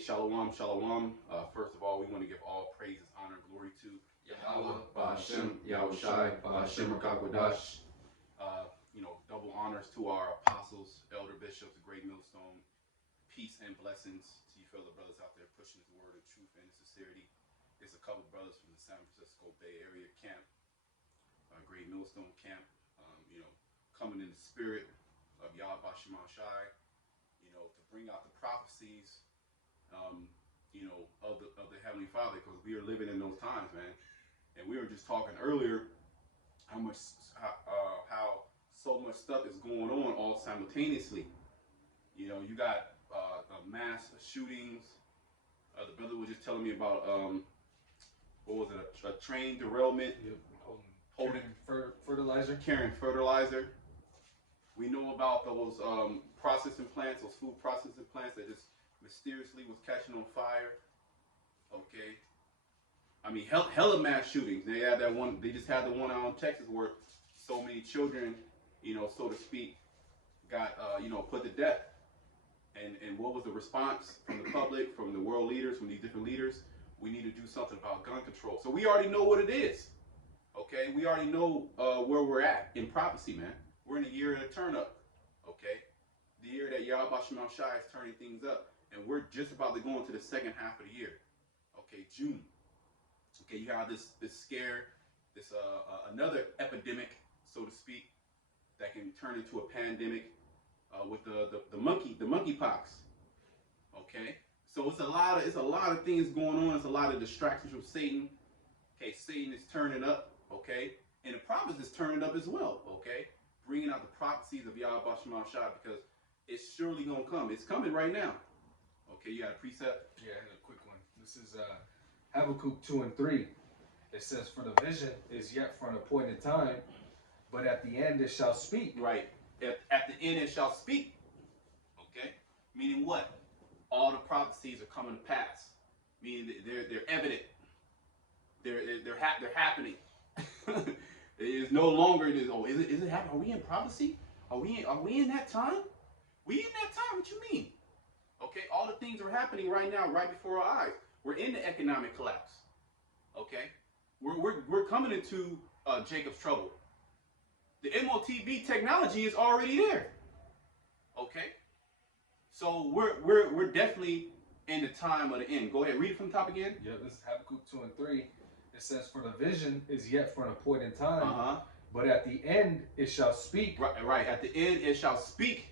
Shalom, shalom. First of all, we want to give all praises, honor, and glory to Yahweh, Ba'ashem, Yahushai, Ba'ashem, Rakakwadash. Double honors to our apostles, elder bishops, the great millstone. Peace and blessings to you fellow brothers out there pushing his word of truth and sincerity. There's a couple brothers from the San Francisco Bay Area camp, great millstone camp, coming in the spirit of Yahweh Ba'ashem Shai, to bring out the prophecies, of the Heavenly Father, because we are living in those times, man. And we were just talking earlier how so much stuff is going on all simultaneously. You got mass shootings. The brother was just telling me about what was it? A train derailment. Yep. Holding fertilizer. Carrying fertilizer. We know about those processing plants, those food processing plants that just mysteriously was catching on fire. Okay. I mean, hella mass shootings. They had that one. They just had the one out in Texas where so many children, so to speak, got put to death. And what was the response from the public, from the world leaders, from these different leaders? We need to do something about gun control. So we already know what it is. Okay, we already know where we're at in prophecy, man. We're in a year of a turn up. Okay, the year that Yahweh Ba'ashem Shai is turning things up, and we're just about to go into the second half of the year. Okay, June. Okay, you have this scare, this another epidemic, so to speak, that can turn into a pandemic with the monkeypox. Okay, so it's a lot of things going on. It's a lot of distractions from Satan. Okay, Satan is turning up. Okay, and the prophets is turning up as well. Okay, bringing out the prophecies of Yahweh Ba'ashem Shai, because it's surely gonna come. It's coming right now. Okay, you got a precept? Yeah, a quick one. This is Habakkuk 2 and 3. It says, "For the vision is yet for an appointed time, but at the end it shall speak." Right. At the end it shall speak. Okay. Meaning what? All the prophecies are coming to pass. Meaning they're evident. They're happening. It is no longer this. Oh, is it happening? Are we in prophecy? Are we in that time? We in that time? What you mean? Okay. All the things are happening right now, right before our eyes. We're in the economic collapse. Okay. We're coming into Jacob's trouble. The MOTB technology is already there. Okay, so we're definitely in the time of the end. Go ahead, read it from the top again. Yeah, this is Habakkuk 2 and 3. It says, "For the vision is yet for an appointed time, but at the end it shall speak." Right. At the end it shall speak.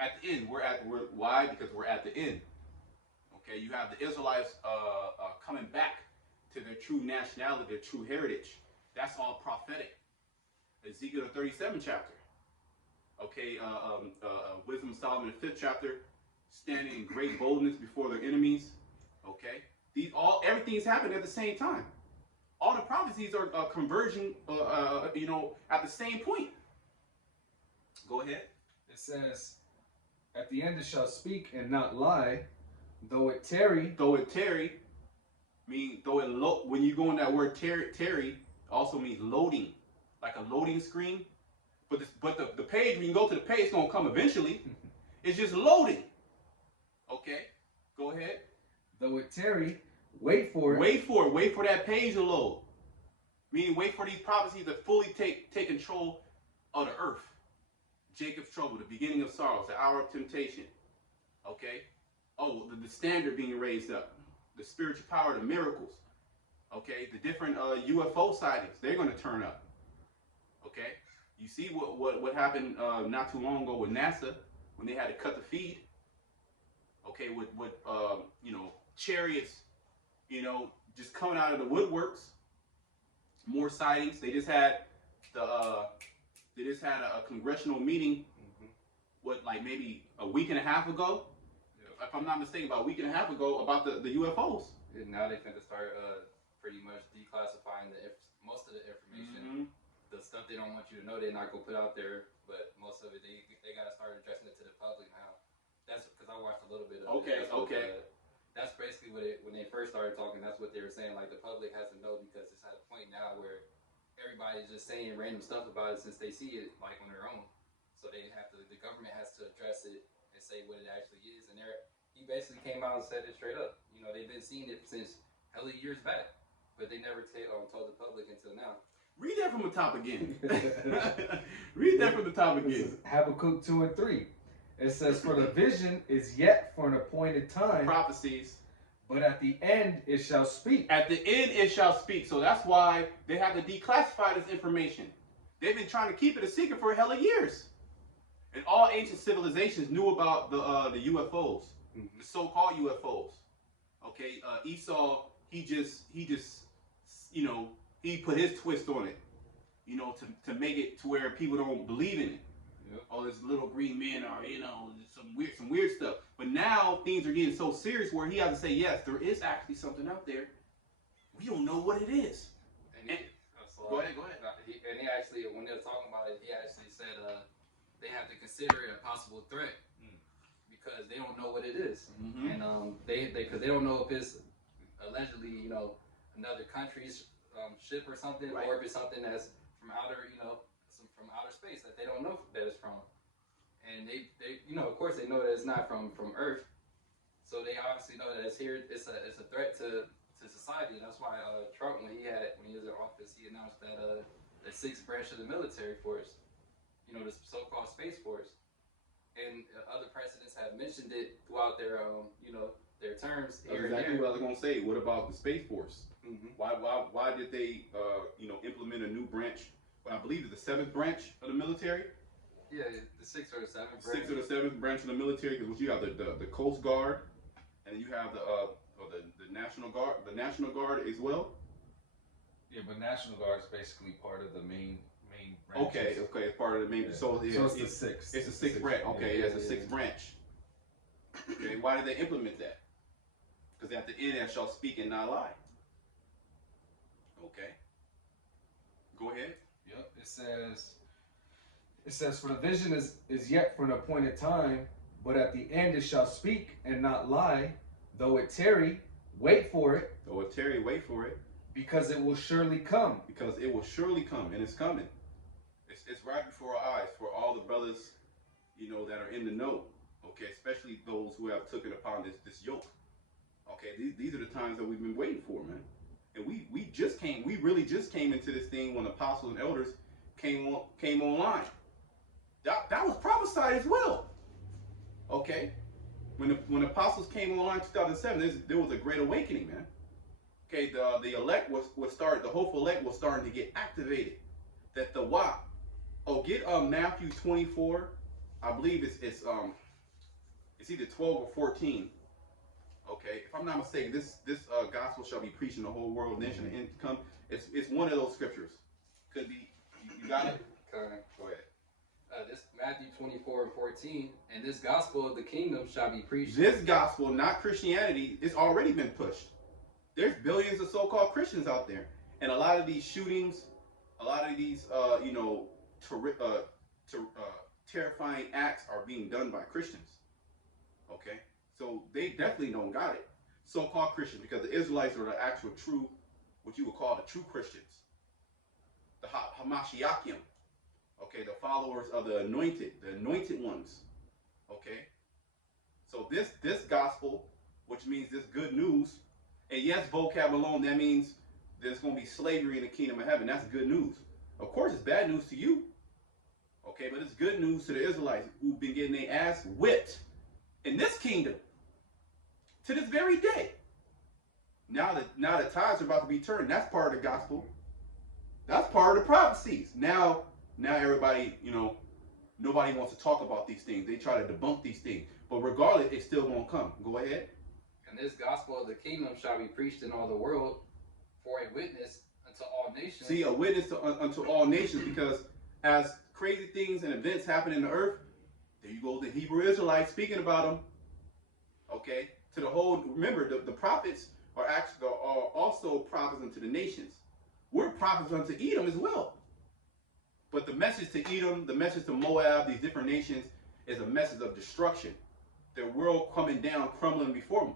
At the end, why? Because we're at the end. Okay, you have the Israelites coming back to their true nationality, their true heritage. That's all prophetic. Ezekiel the 37th chapter. Okay, Wisdom of Solomon the 5th chapter, standing in great boldness before their enemies. Okay, everything's happening at the same time. All the prophecies are converging, at the same point. Go ahead. It says, "At the end it shall speak and not lie, though it tarry." Though it tarry, when you go in that word tarry, also means loading. Like a loading screen, but the page, when you go to the page, it's gonna come eventually. It's just loading. Okay, go ahead. "Though it tarry, wait for it." Wait for it. Wait for that page to load. Meaning, wait for these prophecies to fully take control of the earth. Jacob's trouble, the beginning of sorrows, the hour of temptation. Okay. Oh, the standard being raised up, the spiritual power, the miracles. Okay, the different UFO sightings, they're gonna turn up. Okay, you see what happened not too long ago with NASA when they had to cut the feed. Okay, with chariots, just coming out of the woodworks. More sightings. They just had a congressional meeting. Like maybe a week and a half ago, if I'm not mistaken, about a week and a half ago, about the UFOs. And now they finna start pretty much declassifying most of the information. The stuff they don't want you to know, they're not gonna put out there, but most of it they gotta start addressing it to the public now. That's because I watched a little bit of it. That's basically when they first started talking. That's what they were saying. Like the public has to know, because it's at a point now where everybody's just saying random stuff about it since they see it like on their own. So the government has to address it and say what it actually is, and he basically came out and said it straight up. You know, they've been seeing it since hella years back, but they never told the public until now. Read that from the top again. Read that from the top This again. is Habakkuk 2 and 3. It says, "For the vision is yet for an appointed time, Prophecies. but at the end it shall speak." At the end it shall speak. So that's why they have to declassify this information. They've been trying to keep it a secret for hella years. And all ancient civilizations knew about the UFOs, the so-called UFOs. Okay, Esau, he just, you know, he put his twist on it, you know, to make it to where people don't believe in it. Yep. Oh, this little green men are, you know, some weird stuff. But now things are getting so serious where he has to say, yes, there is actually something out there. We don't know what it is. And Go ahead. And he actually, when they were talking about it, he actually said they have to consider it a possible threat because they don't know what it is, and because they don't know if it's allegedly, you know, another country's ship or something, right, or if it's something that's from outer, you know, from outer space that they don't know that it's from. And they you know, of course they know that it's not from Earth, so they obviously know that it's here. It's a threat to society. And that's why Trump, when he was in office, he announced that the sixth branch of the military force, you know, the so-called Space Force, and other presidents have mentioned it throughout their you know, their terms. That's exactly what I was going to say. What about the Space Force? Why did they you know, implement a new branch? I believe it's the seventh branch of the military. Yeah, the sixth or the seventh. Sixth or the seventh branch of the military, because you have the Coast Guard, and you have the National Guard, as well. Yeah, but National Guard is basically part of the main branches. Okay, it's part of the main. Yeah. So it's the sixth. It's the sixth branch. Okay, it's the sixth branch. Okay, why did they implement that? Because at the end, I shall speak and not lie. Okay. Go ahead. Yep. It says, "For the vision is yet for an appointed time, but at the end it shall speak and not lie. Though it tarry, wait for it. Though it tarry, wait for it. Because it will surely come." Because it will surely come, and it's coming. It's right before our eyes for all the brothers, you know, that are in the know. Okay, especially those who have taken upon this yoke. Okay, these are the times that we've been waiting for, man. And we really just came into this thing when apostles and elders came online. That was prophesied as well. Okay, when apostles came online in 2007, there was a great awakening, man. Okay, the elect was started. The hopeful elect was starting to get activated. That the WAP. Oh, get Matthew 24. I believe it's either 12 or 14. Okay, if I'm not mistaken, this gospel shall be preached in the whole world, nation and come. It's one of those scriptures. Could be. You got it. Okay. Go ahead. This Matthew 24 and 14, and this gospel of the kingdom shall be preached. This gospel, not Christianity, it's already been pushed. There's billions of so-called Christians out there, and a lot of these shootings, a lot of these, you know, terrifying acts are being done by Christians. Okay, so they definitely don't got it. So-called Christians, because the Israelites are the actual true, what you would call the true Christians, the Hamashiachim. Okay, the followers of the anointed ones. Okay, so this gospel, which means this good news, and yes, vocab alone, that means there's going to be slavery in the kingdom of heaven. That's good news. Of course, it's bad news to you. Okay, but it's good news to the Israelites who've been getting their ass whipped in this kingdom to this very day. Now the tides are about to be turned. That's part of the gospel. That's part of the prophecies. Now everybody, you know, nobody wants to talk about these things. They try to debunk these things. But regardless, it's still going to come. Go ahead. And this gospel of the kingdom shall be preached in all the world for a witness unto all nations. See, a witness unto all nations, because as crazy things and events happen in the earth, there you go, the Hebrew Israelites speaking about them. Okay? To the whole, remember, the prophets are also prophets unto the nations. We're prophets unto Edom as well. But the message to Edom, the message to Moab, these different nations, is a message of destruction. Their world coming down, crumbling before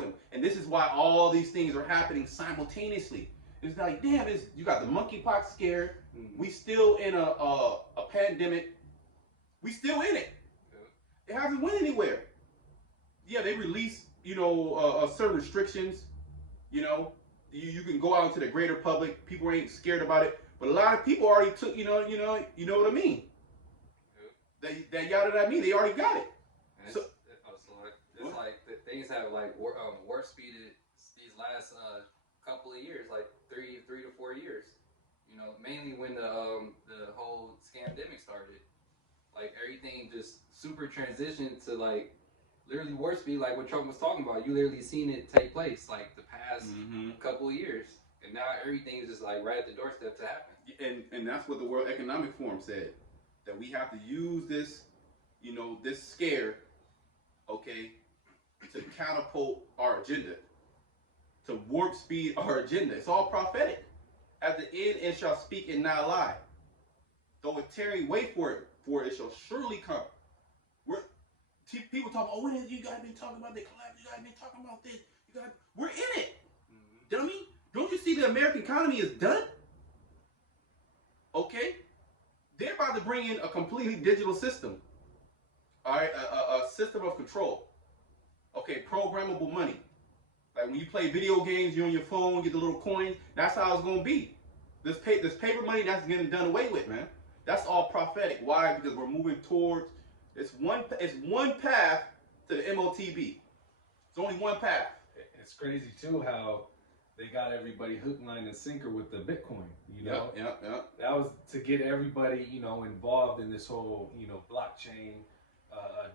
them. And this is why all these things are happening simultaneously. It's like, damn, you got the monkeypox scare. We still in a pandemic. We still in it. It hasn't went anywhere. Yeah, they release, certain restrictions. You know, you can go out into the greater public. People ain't scared about it, but a lot of people already took. You know what I mean. That yada that mean they already got it. And So it's like the things have like warp speeded these last couple of years, like three to 4 years. You know, mainly when the whole scandemic started, like everything just super transitioned to like literally warp speed, like what Trump was talking about. You literally seen it take place like the past couple of years, and now everything is just like right at the doorstep to happen. And that's what the World Economic Forum said, that we have to use this, this scare, okay, to catapult our agenda, to warp speed our agenda. It's all prophetic. At the end, it shall speak and not lie. Though it tarry, wait for it shall surely come. People talk, oh, you guys been talking about the collapse, you guys been talking about this, we're in it. Dummy. Don't you see the American economy is done? Okay? They're about to bring in a completely digital system. All right, a system of control. Okay, programmable money. Like when you play video games, you're on your phone, get the little coins. That's how it's gonna be. This paper money, that's getting done away with, man. That's all prophetic. Why? Because we're moving towards it's one path to the MOTB. It's only one path. It's crazy too how they got everybody hook, line, and sinker with the Bitcoin. Yep. That was to get everybody, involved in this whole, blockchain,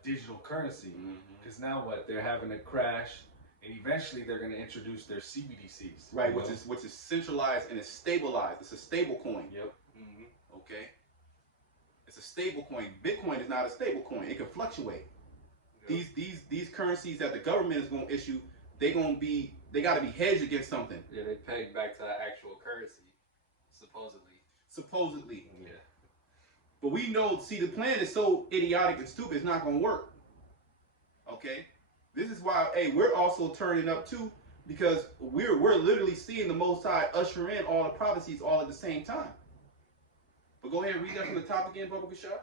digital currency. Because now what? They're having a crash, and eventually they're going to introduce their CBDCs. Right, which is centralized and it's stabilized. It's a stable coin. Yep. Okay. It's a stable coin. Bitcoin is not a stable coin. It can fluctuate. Yep. These currencies that the government is going to issue, they got to be hedged against something. Yeah, they peg back to the actual currency, supposedly. Yeah. But we know, see, the plan is so idiotic and stupid, it's not going to work. Okay? This is why, hey, we're also turning up too, because we're literally seeing the Most High usher in all the prophecies all at the same time. But go ahead and read that from the top again, Bubba Kashab.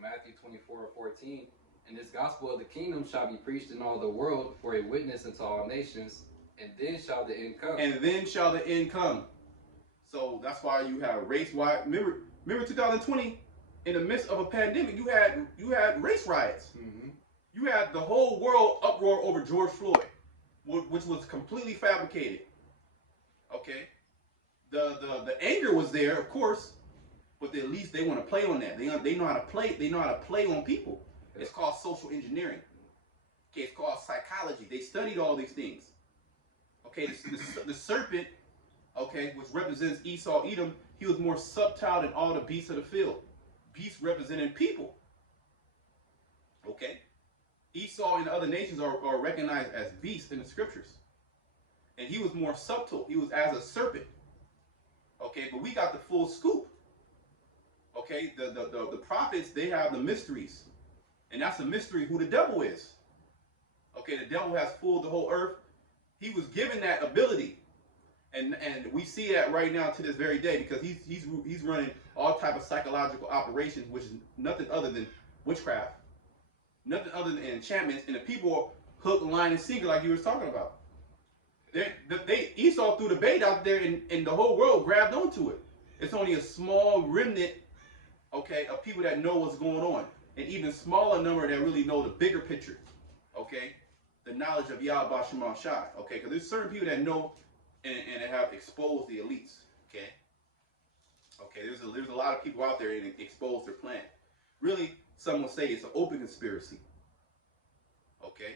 Matthew 24:14. And this gospel of the kingdom shall be preached in all the world for a witness unto all nations, and then shall the end come. And then shall the end come. So that's why you have race wide. Remember 2020, in the midst of a pandemic, you had race riots. You had the whole world uproar over George Floyd, which was completely fabricated. Okay, the anger was there, of course, but at least they want to play on that. They know how to play. They know how to play on people. It's called social engineering. Okay, it's called psychology. They studied all these things. Okay, the serpent, okay, which represents Esau, Edom, he was more subtle than all the beasts of the field. Beasts representing people. Okay, Esau and the other nations are recognized as beasts in the scriptures, and he was more subtle. He was as a serpent. Okay, but we got the full scoop. Okay, the prophets, they have the mysteries, and that's a mystery who the devil is. Okay, the devil has fooled the whole earth. He was given that ability, and we see that right now to this very day, because he's running all type of psychological operations, which is nothing other than witchcraft, nothing other than enchantments, and the people are hook, line, and sinker, like you were talking about. Esau threw the bait out there, and the whole world grabbed onto it. It's only a small remnant, okay, of people that know what's going on, and even smaller number that really know the bigger picture, okay, the knowledge of Yahweh Shema Shai, okay, because there's certain people that know and have exposed the elites, okay. There's a lot of people out there that expose their plan. Really, some will say it's an open conspiracy, okay.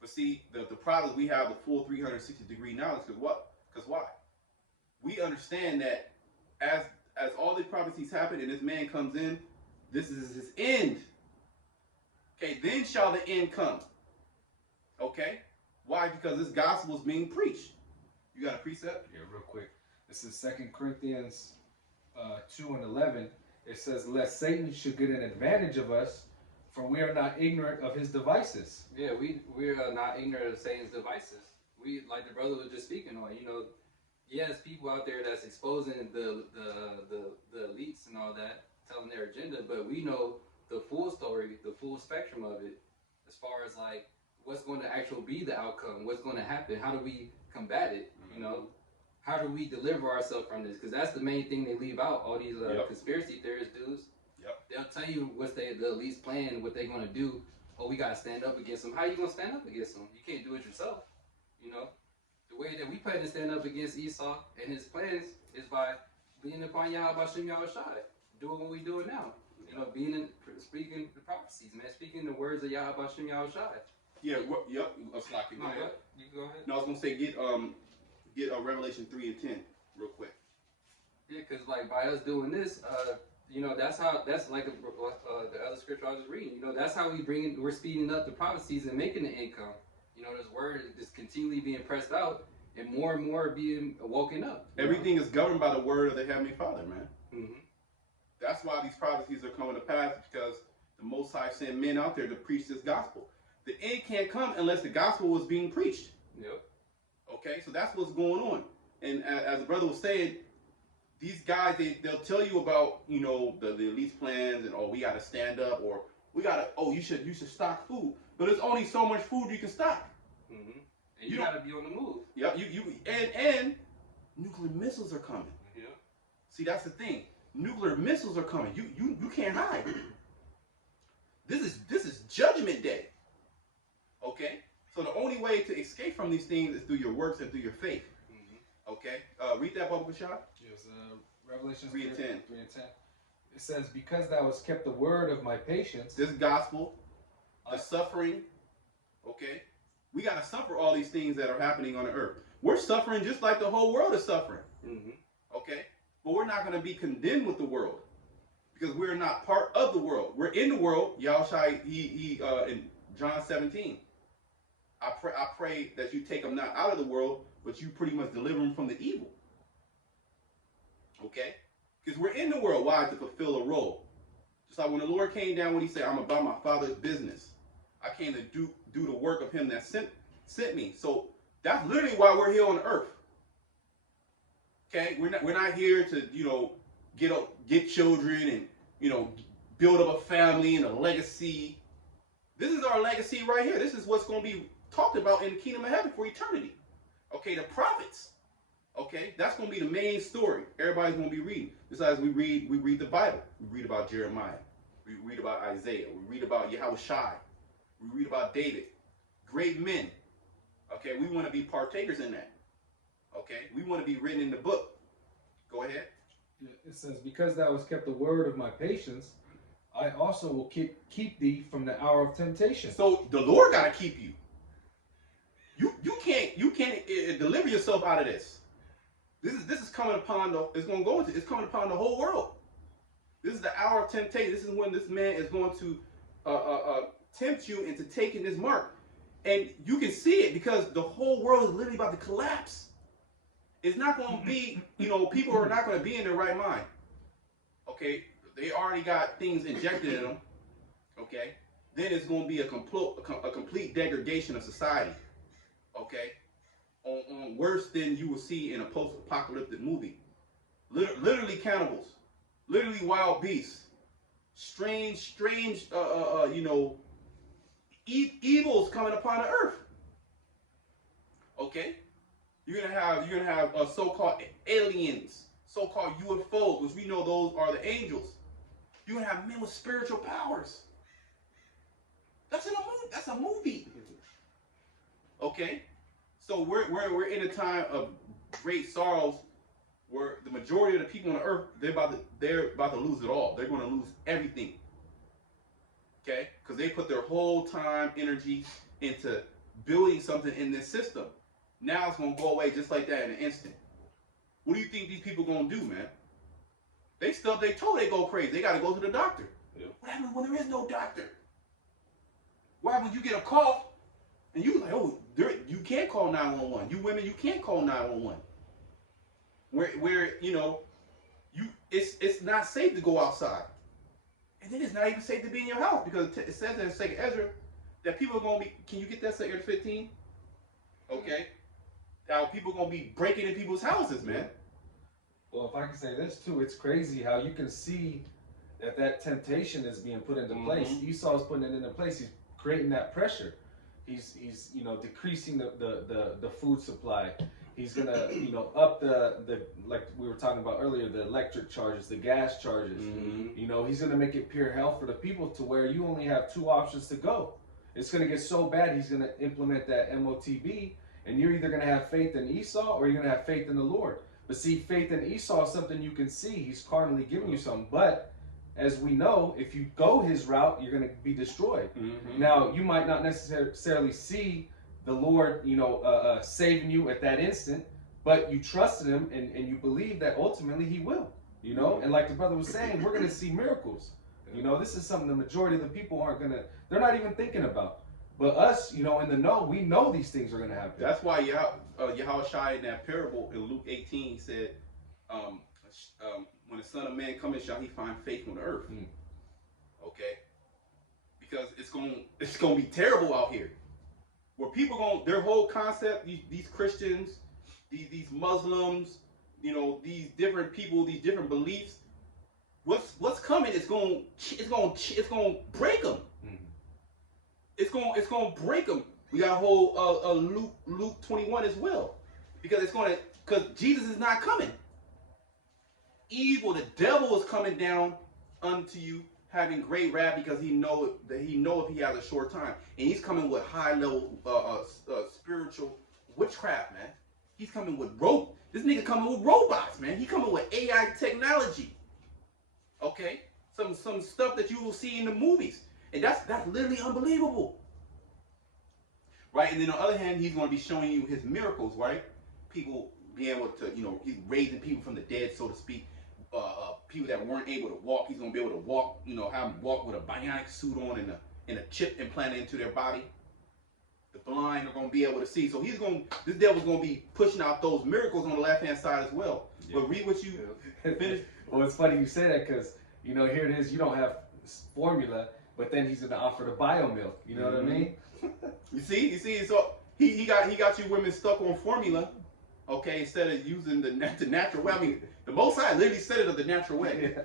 But see, the problem is we have the full 360-degree knowledge. Because why? We understand that as all the prophecies happen and this man comes in, this is his end. Okay, then shall the end come. Okay? Why? Because this gospel is being preached. You got a precept? Yeah, real quick. This is 2 Corinthians 2:11. It says, lest Satan should get an advantage of us, for we are not ignorant of his devices. Yeah, we are not ignorant of Satan's devices. We, like the brother was just speaking on, yes, people out there that's exposing the elites and all that, telling their agenda, but we know the full story, the full spectrum of it, as far as like what's going to actually be the outcome, what's going to happen, how do we combat it, you know, how do we deliver ourselves from this? Because that's the main thing they leave out, all these conspiracy theorist dudes. They'll tell you what's the elite's plan, what they're going to do. Oh, we got to stand up against them. How you going to stand up against them? You can't do it yourself, you know. The way that we plan to stand up against Esau and his plans is by being upon Yahweh Shem Yahushai, doing what we doing now. You know, speaking the prophecies, man, speaking the words of Yahweh Shem Yahushai. Yeah, you go ahead. No, I was gonna say get Revelation 3 and 10 real quick. Yeah, because like by us doing this, you know, that's like the other scripture I was reading. You know, that's how we're speeding up the prophecies and making the income. You know, this word is continually being pressed out and more being woken up. Everything is governed by the word of the Heavenly Father, man. Mm-hmm. That's why these prophecies are coming to pass, because the Most High sent men out there to preach this gospel. The end can't come unless the gospel was being preached. Yep. Okay, so that's what's going on. And as the brother was saying, these guys, they'll tell you about, you know, the elite's plans and, oh, we got to stand up, or we got to, oh, you should stock food. But there's only so much food you can stock. Mm-hmm. And you got to be on the move. Yep. And nuclear missiles are coming. Yeah. See, that's the thing. Nuclear missiles are coming. You can't hide. This is Judgment Day. Okay. So the only way to escape from these things is through your works and through your faith. Mm-hmm. Okay. Read that, Baba Bashar. Yes. Revelation 3 and 10. 3 and 10. It says, "Because thou hast kept the word of my patience." This gospel, the suffering. Okay. We got to suffer all these things that are happening on the earth. We're suffering just like the whole world is suffering. Mm-hmm. Okay. But we're not going to be condemned with the world, because we're not part of the world. We're in the world. Yahushua, he in John 17. I pray that you take them not out of the world, but you pretty much deliver them from the evil. Okay? Because we're in the world. Why? To fulfill a role. Just like when the Lord came down, when he said, I'm about my Father's business. I came to do the work of him that sent me. So that's literally why we're here on earth. Okay? We're not here to, you know, get children and, you know, build up a family and a legacy. This is our legacy right here. This is what's going to be talked about in the kingdom of heaven for eternity. Okay, the prophets. Okay, that's going to be the main story. Everybody's going to be reading. Besides, we read the Bible. We read about Jeremiah. We read about Isaiah. We read about Yahushua. We read about David. Great men. Okay, we want to be partakers in that. Okay, we want to be written in the book. Go ahead. It says, "Because thou hast kept the word of my patience, I also will keep thee from the hour of temptation." So the Lord got to keep you. You can't deliver yourself out of this. This is coming upon it's coming upon the whole world. This is the hour of temptation. This is when this man is going to tempt you into taking this mark. And you can see it because the whole world is literally about to collapse. It's not going to be, you know, people are not going to be in their right mind. Okay, they already got things injected in them. Okay, then it's going to be a complete degradation of society. Okay, on worse than you will see in a post-apocalyptic movie. Literally cannibals, literally wild beasts, strange, you know, evils coming upon the earth. Okay, you're gonna have so-called aliens, so-called UFOs, which we know those are the angels. You're gonna have men with spiritual powers. That's in a movie. That's a movie. Okay, so we're in a time of great sorrows, where the majority of the people on the earth they're about to lose it all. They're going to lose everything. Okay, because they put their whole time, energy into building something in this system. Now it's going to go away just like that in an instant. What do you think these people going to do, man? They stub their toe, they go crazy. They got to go to the doctor. Yeah. What happens when there is no doctor? What happens when you get a cough and you like, oh, you can't call 911. You women, you can't call 911. Where you know, it's not safe to go outside. And then it's not even safe to be in your house, because it says in 2nd Ezra that people are going to be, can you get that 2nd Ezra 15? Okay. Now people are going to be breaking in people's houses, man. Well, if I can say this too, it's crazy how you can see that temptation is being put into place. Esau's putting it into place. He's creating that pressure. He's you know, decreasing the food supply. He's gonna, you know, up the like we were talking about earlier, the electric charges, the gas charges. You know, he's gonna make it pure hell for the people to where you only have 2 options to go. It's gonna get so bad, he's gonna implement that MOTB, and you're either gonna have faith in Esau or you're gonna have faith in the Lord. But see, faith in Esau is something you can see. He's carnally giving you something. But as we know, if you go his route, you're gonna be destroyed. Now, you might not necessarily see the Lord, you know, saving you at that instant, but you trust in him and you believe that ultimately he will, you know. And like the brother was saying, we're going to see miracles. You know, this is something the majority of the people aren't going to, they're not even thinking about. But us, you know, in the know, we know these things are going to happen. That's why Yahushua in that parable in Luke 18 said, when the Son of Man comes, shall he find faith on the earth? Okay? Because it's gonna be terrible out here. Where people their whole concept, these Christians, these Muslims, you know, these different people, these different beliefs, what's coming is going to break them. It's going to break them. We got a whole Luke 21 as well, because Jesus is not coming. Evil, the devil is coming down unto you, having great wrath, because he know if he has a short time, and he's coming with high level spiritual witchcraft, man. He's coming with this nigga coming with robots, man. He coming with AI technology. Okay, some stuff that you will see in the movies, and that's literally unbelievable, right? And then on the other hand, he's going to be showing you his miracles, right? People being able to, you know, he's raising people from the dead, so to speak. People that weren't able to walk, he's gonna be able to walk. You know, have them walk with a bionic suit on and a chip implanted into their body. The blind are gonna be able to see. So this devil's gonna be pushing out those miracles on the left hand side as well. Yeah. But read what you finished. Well, it's funny you say that, because you know, here it is. You don't have formula, but then he's gonna offer the bio milk. You know what I mean? You see. So he got you women stuck on formula. Okay, instead of using the natural way. I mean, the Most High literally said it the natural way,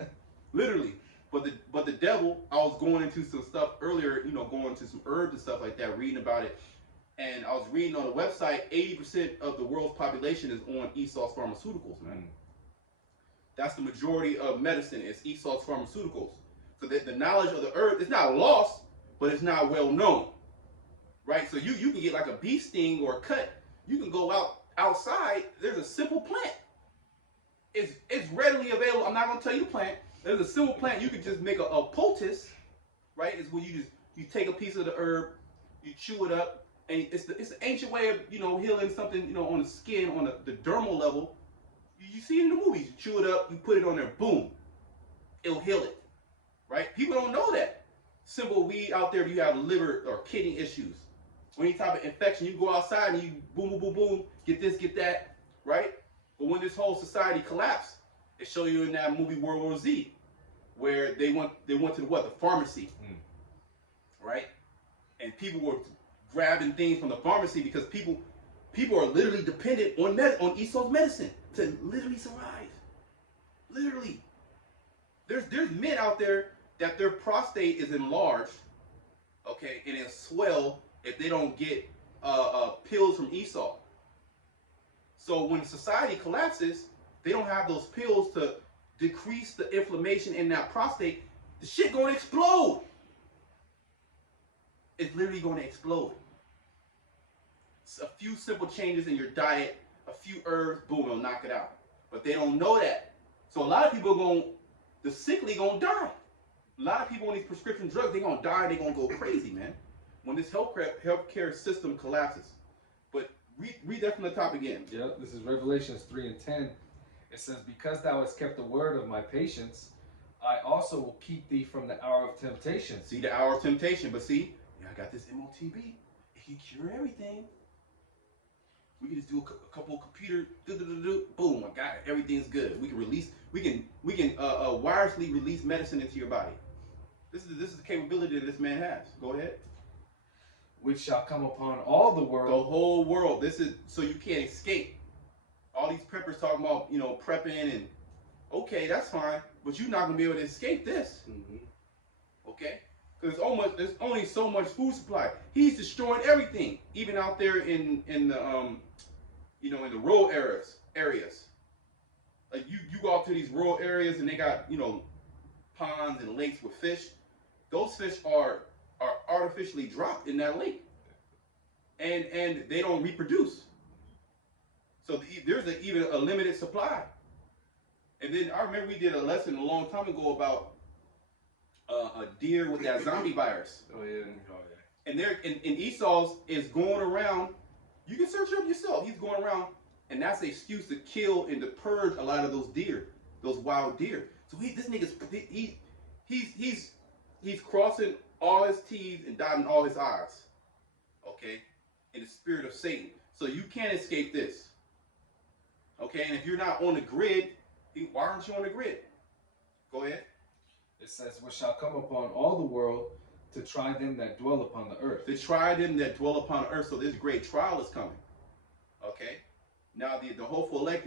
literally. But the devil, I was going into some stuff earlier, you know, going into some herbs and stuff like that, reading about it, and I was reading on the website, 80% of the world's population is on Esau's pharmaceuticals, man. That's the majority of medicine is Esau's pharmaceuticals. So that the knowledge of the herb is not lost, but it's not well known, right? So you can get like a bee sting or a cut. You can go outside. There's a simple plant. It's readily available. I'm not gonna tell you the plant. There's a simple plant. You could just make a poultice, right? It's where you take a piece of the herb, you chew it up, and it's an ancient way of, you know, healing something, you know, on the skin, on the dermal level. You see it in the movies. You chew it up, you put it on there, boom, it'll heal it, right? People don't know that. Simple weed out there, if you have liver or kidney issues, or any type of infection, you go outside and you boom, boom, boom, boom, get this, get that, right? But when this whole society collapsed, it showed you in that movie World War Z, where they went to the pharmacy, right? And people were grabbing things from the pharmacy because people are literally dependent on Esau's medicine to literally survive. Literally, there's men out there that their prostate is enlarged, okay, and it'll swell if they don't get pills from Esau. So when society collapses, they don't have those pills to decrease the inflammation in that prostate. The shit gonna explode. It's literally gonna explode. It's a few simple changes in your diet, a few herbs, boom, it'll knock it out. But they don't know that. So a lot of people the sickly gonna die. A lot of people on these prescription drugs, they gonna die, they gonna go crazy, man, when this healthcare system collapses. But read that from the top again. Yeah, this is Revelations 3:10. It says, because thou hast kept the word of my patience, I also will keep thee from the hour of temptation. See, the hour of temptation. But see, I got this MOTB. It can cure everything. We can just do a couple computer, boom, I got it. Everything's good. We can wirelessly release medicine into your body. This is the capability that this man has. Go ahead. Which shall come upon all the world. The whole world. This is so you can't escape. All these preppers talking about, you know, prepping and okay, that's fine, but you're not gonna be able to escape this. Okay, There's only so much food supply. He's destroying everything, even out there in the in the rural areas. Like you go out to these rural areas and they got ponds and lakes with fish. Those fish are artificially dropped in that lake, and they don't reproduce. So there's even a limited supply. And then I remember we did a lesson a long time ago about a deer with that zombie virus. Oh yeah. And Esau's is going around. You can search it up yourself. He's going around, and that's an excuse to kill and to purge a lot of those deer, those wild deer. So this nigga's he's crossing all his T's and dotting all his I's. Okay, in the spirit of Satan. So you can't escape this. Okay, and if you're not on the grid, why aren't you on the grid? Go ahead. It says, "What shall come upon all the world to try them that dwell upon the earth." To try them that dwell upon the earth. So this great trial is coming. Okay. Now the hopeful elect,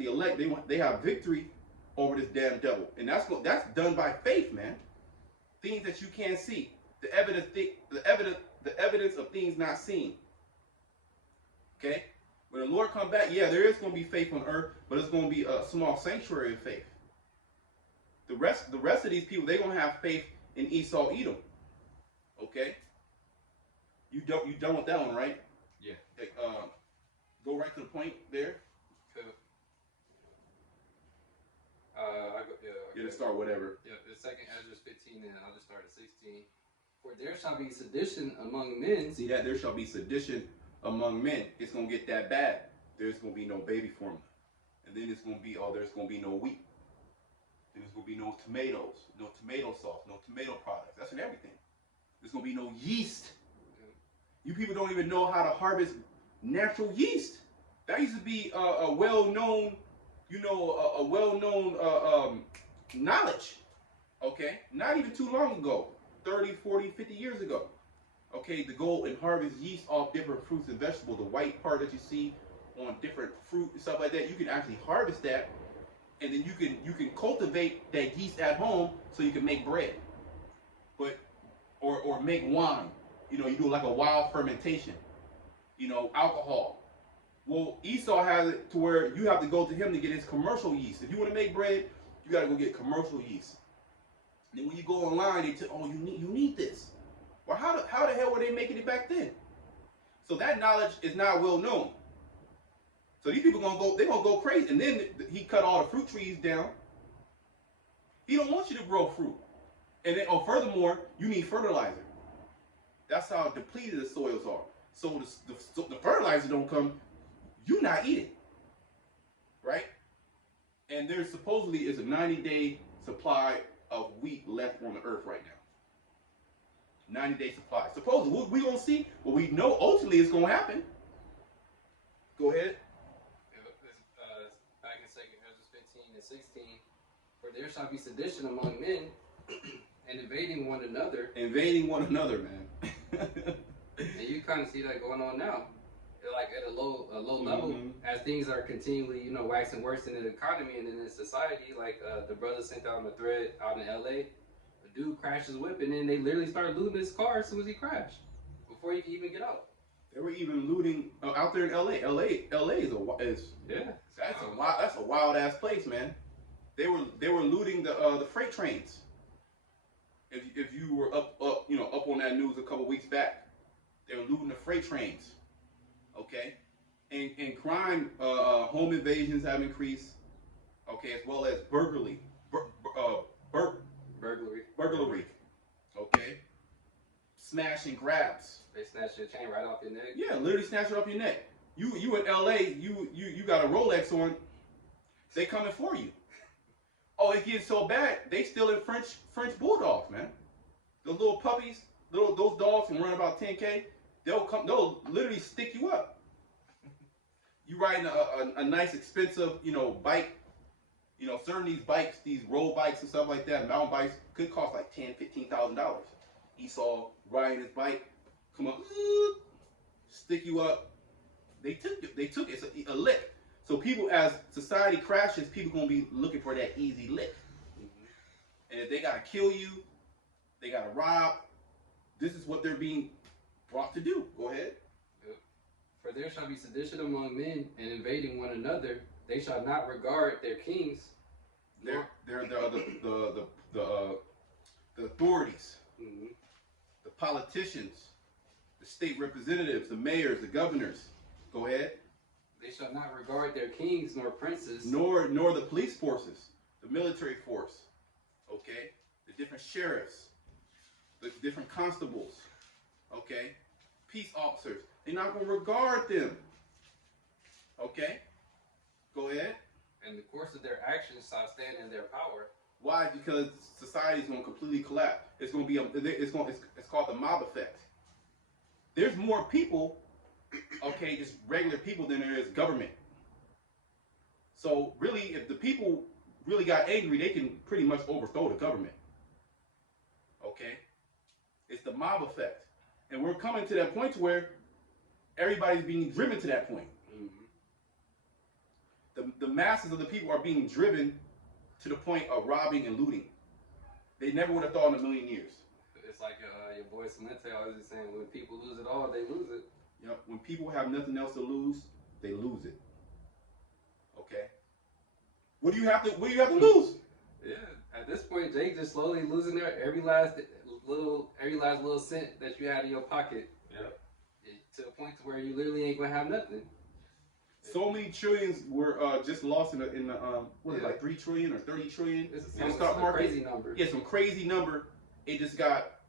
they have victory over this damn devil, and that's done by faith, man. Things that you can't see, the evidence of things not seen. Okay. When the Lord come back, yeah, there is going to be faith on earth, but it's going to be a small sanctuary of faith. The rest of these people, they're going to have faith in Esau, Edom. Okay. You done with that one, right? Yeah. Go right to the point there. Cool. Yeah, to start whatever. Yeah, the second Ezra 15, and I'll just start at 16. For there shall be sedition among men. See that? There shall be sedition among men. It's going to get that bad. There's going to be no baby formula. And then it's going to be, there's going to be no wheat. Then there's going to be no tomatoes, no tomato sauce, no tomato products. That's in everything. There's going to be no yeast. You people don't even know how to harvest natural yeast. That used to be a well-known, knowledge. Okay? Not even too long ago. 30, 40, 50 years ago. Okay, to go and harvest yeast off different fruits and vegetables, the white part that you see on different fruit and stuff like that, you can actually harvest that, and then you can cultivate that yeast at home so you can make bread, or make wine. You do like a wild fermentation. Alcohol. Well, Esau has it to where you have to go to him to get his commercial yeast. If you want to make bread, you got to go get commercial yeast. And then when you go online, they tell, you need this. Well, how the hell were they making it back then? So that knowledge is not well known. So these people they're gonna go crazy. And then he cut all the fruit trees down. He don't want you to grow fruit. And then, furthermore, you need fertilizer. That's how depleted the soils are. So the fertilizer don't come, you not eating, right? And there supposedly is a 90-day supply of wheat left on the earth right now. 90-day supply. Supposedly, what we gonna see? Well, we know ultimately it's gonna happen. Go ahead. Back in 2 Ezra 15 and 16. For there shall be sedition among men, and invading one another. Invading one another, man. And you kind of see that going on now. Like at a low level, as things are continually, waxing worse in the economy and in the society. Like the brother sent out on a thread out in LA. A dude crashed his whip, and then they literally started looting his car as soon as he crashed, before he could even get out. They were even looting out there in LA. LA is that's a wild ass place, man. They were looting the freight trains. If you were up on that news a couple weeks back, they were looting the freight trains. Okay, and crime, home invasions have increased. Okay, as well as burglary. Burglary. Okay, smash and grabs. They snatch your chain right off your neck. Yeah, literally snatch it off your neck. You in LA, you got a Rolex on. They coming for you. Oh, it gets so bad. They stealing French bulldogs, man. Those little puppies, those dogs can run about 10K. They'll literally stick you up. You riding a nice expensive, bike. Certain these bikes, these road bikes and stuff like that, mountain bikes, could cost like $10,000-$15,000. Esau riding his bike, come up, stick you up. They took it. It's a lick. So people, as society crashes, people gonna be looking for that easy lick. And if they gotta kill you, they gotta rob, this is what they're being brought to do. Go ahead. For there shall be sedition among men, and invading one another. They shall not regard their kings. They're the authorities, the politicians, the state representatives, the mayors, the governors. Go ahead. They shall not regard their kings nor princes, nor the police forces, the military force. Okay, the different sheriffs, the different constables. Okay, peace officers. They're not going to regard them. Okay, go ahead. And the course of their actions shall stand in their power. Why? Because society is going to completely collapse. It's going to be it's called the mob effect. There's more people, okay, just regular people than there is government. So really, if the people really got angry, they can pretty much overthrow the government. Okay, it's the mob effect, and we're coming to that point to where everybody's being driven to that point. The masses of the people are being driven to the point of robbing and looting. They never would have thought in a million years. It's like your boy Clemente always is saying, when people lose it all, they lose it. Yep. When people have nothing else to lose, they lose it. Okay. What do you have to lose? Yeah. At this point, Jake just slowly losing their every last little cent that you had in your pocket. Yep. To a point to where you literally ain't gonna have nothing. So many trillions were just lost in the what is it, like 3 trillion or 30 trillion in the stock market. Crazy number. Yeah, some crazy number. It just got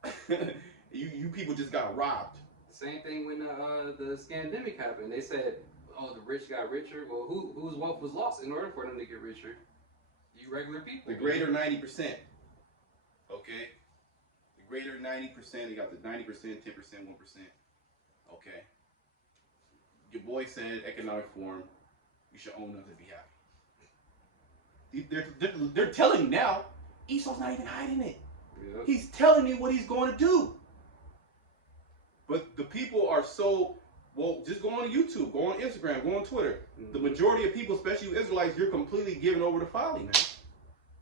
you people just got robbed. Same thing when the scandemic happened. They said, "Oh, the rich got richer." Well, whose wealth was lost in order for them to get richer? You regular people. The greater 90%. Okay. The greater 90%. You got the 90%, 10%, 1%. Okay. Your boy said economic reform. You should own nothing to be happy. They're telling you now. Esau's not even hiding it. Yep. He's telling you what he's going to do. But the people are so, well, just go on YouTube, go on Instagram, go on Twitter. The majority of people, especially you Israelites, you're completely given over to folly, man.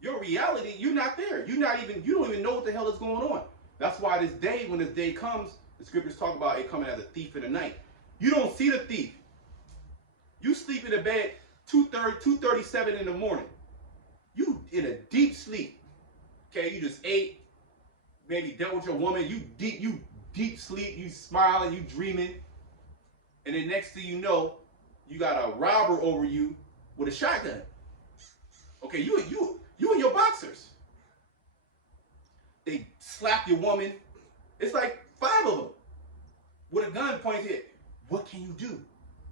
Your reality, you're not there. You don't even know what the hell is going on. That's why when this day comes, the scriptures talk about it coming as a thief in the night. You don't see the thief. You sleep in a bed 2:37 in the morning. You in a deep sleep. Okay, you just ate, maybe dealt with your woman. You deep sleep. You smiling. You dreaming. And then next thing you know, you got a robber over you with a shotgun. Okay, you and your boxers. They slap your woman. It's like 5 of them with a gun pointed at. What can you do?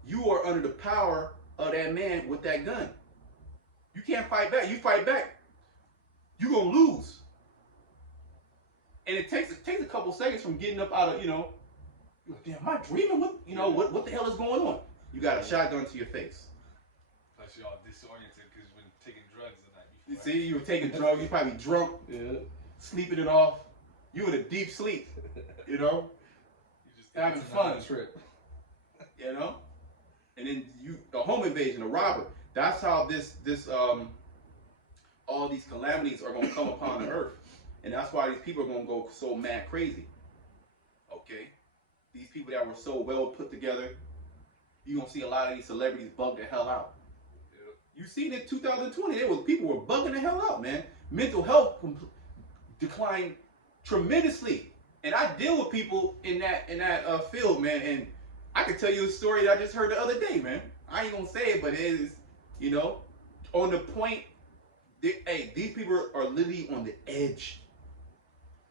You are under the power of that man with that gun. You can't fight back. You fight back, you're gonna lose. And it takes a couple seconds from getting up out of, damn, am I dreaming? What the hell is going on? You got a shotgun to your face. Plus you're all disoriented because you've been taking drugs the night You before. see, you were taking drugs. You probably drunk, sleeping it off. You in a deep sleep, You just having fun. Trip. And then a home invasion, a robber. That's how all these calamities are going to come upon the earth. And that's why these people are going to go so mad crazy. Okay? These people that were so well put together, you're going to see a lot of these celebrities bug the hell out. Yep. You seen it in 2020, people were bugging the hell out, man. Mental health declined tremendously. And I deal with people in that field, man, and I can tell you a story that I just heard the other day, man. I ain't gonna say it, but it is, on the point. These people are literally on the edge.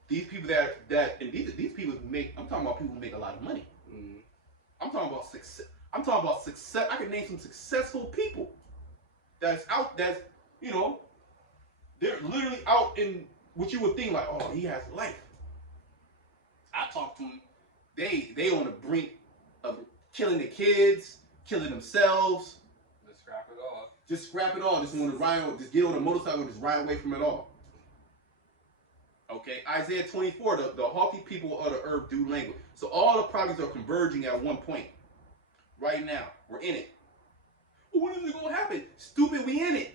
These people and these people make. I'm talking about people who make a lot of money. I'm talking about success. I can name some successful people that's out. They're literally out in what you would think like, oh, he has life. I talk to them. They on the brink of killing the kids, killing themselves. Just scrap it off. Just scrap it all. Just want to ride. Just get on a motorcycle and just ride away from it all. Okay, Isaiah 24. The haughty people of the earth do language. So all the prophets are converging at one point. Right now, we're in it. Well, when is it gonna happen? Stupid, we in it.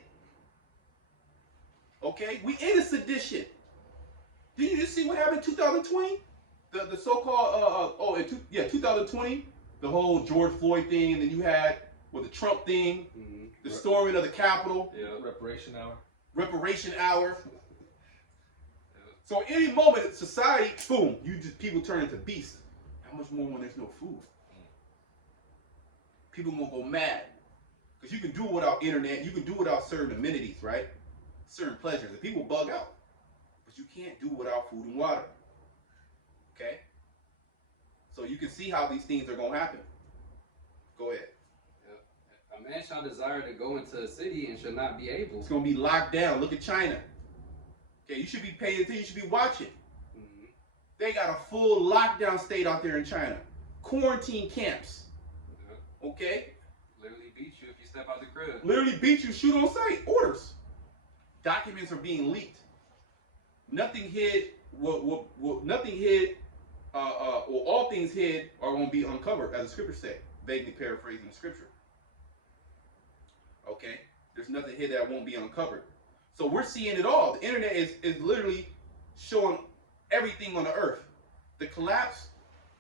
Okay, we in a sedition. Did you just see what happened in 2020? the so-called 2020, the whole George Floyd thing, and then you had with the Trump thing, the storming of the Capitol, reparation hour. Reparation hour. So any moment, society, boom, people turn into beasts. How much more when there's no food? People gonna go mad. Because you can do it without internet, you can do it without certain amenities, right? Certain pleasures, and people bug out. But you can't do it without food and water. Okay? So you can see how these things are gonna happen. Go ahead. A man shall desire to go into a city and shall not be able. It's gonna be locked down. Look at China. Okay, you should be paying attention, you should be watching. They got a full lockdown state out there in China. Quarantine camps. Okay? Literally beat you if you step out the crib. Literally beat you, shoot on sight. Orders. Documents are being leaked. Nothing hid. Nothing hid. All things hid are going to be uncovered, as the scripture say. Vaguely paraphrasing the scripture. Okay? There's nothing hid that won't be uncovered. So we're seeing it all. The internet is literally showing everything on the earth. The collapse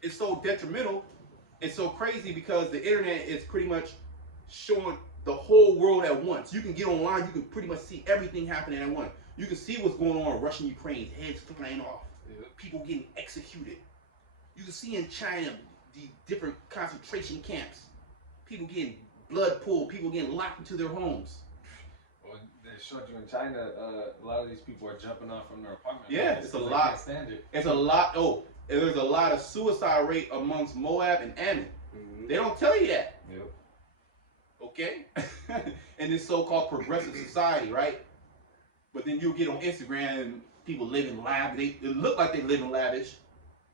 is so detrimental. It's so crazy because the internet is pretty much showing the whole world at once. You can get online, you can pretty much see everything happening at once. You can see what's going on in Russia and Ukraine, heads flying off, people getting executed. You can see in China the different concentration camps, people getting blood pulled, people getting locked into their homes. Well, they showed you in China, a lot of these people are jumping off from their apartment. Yeah, it's a lot. Can't stand it. It's a lot. Oh, and there's a lot of suicide rate amongst Moab and Ammon. They don't tell you that. Yep. Okay? In this so-called progressive society, right? But then you'll get on Instagram and people living lavish. They look like they living lavish,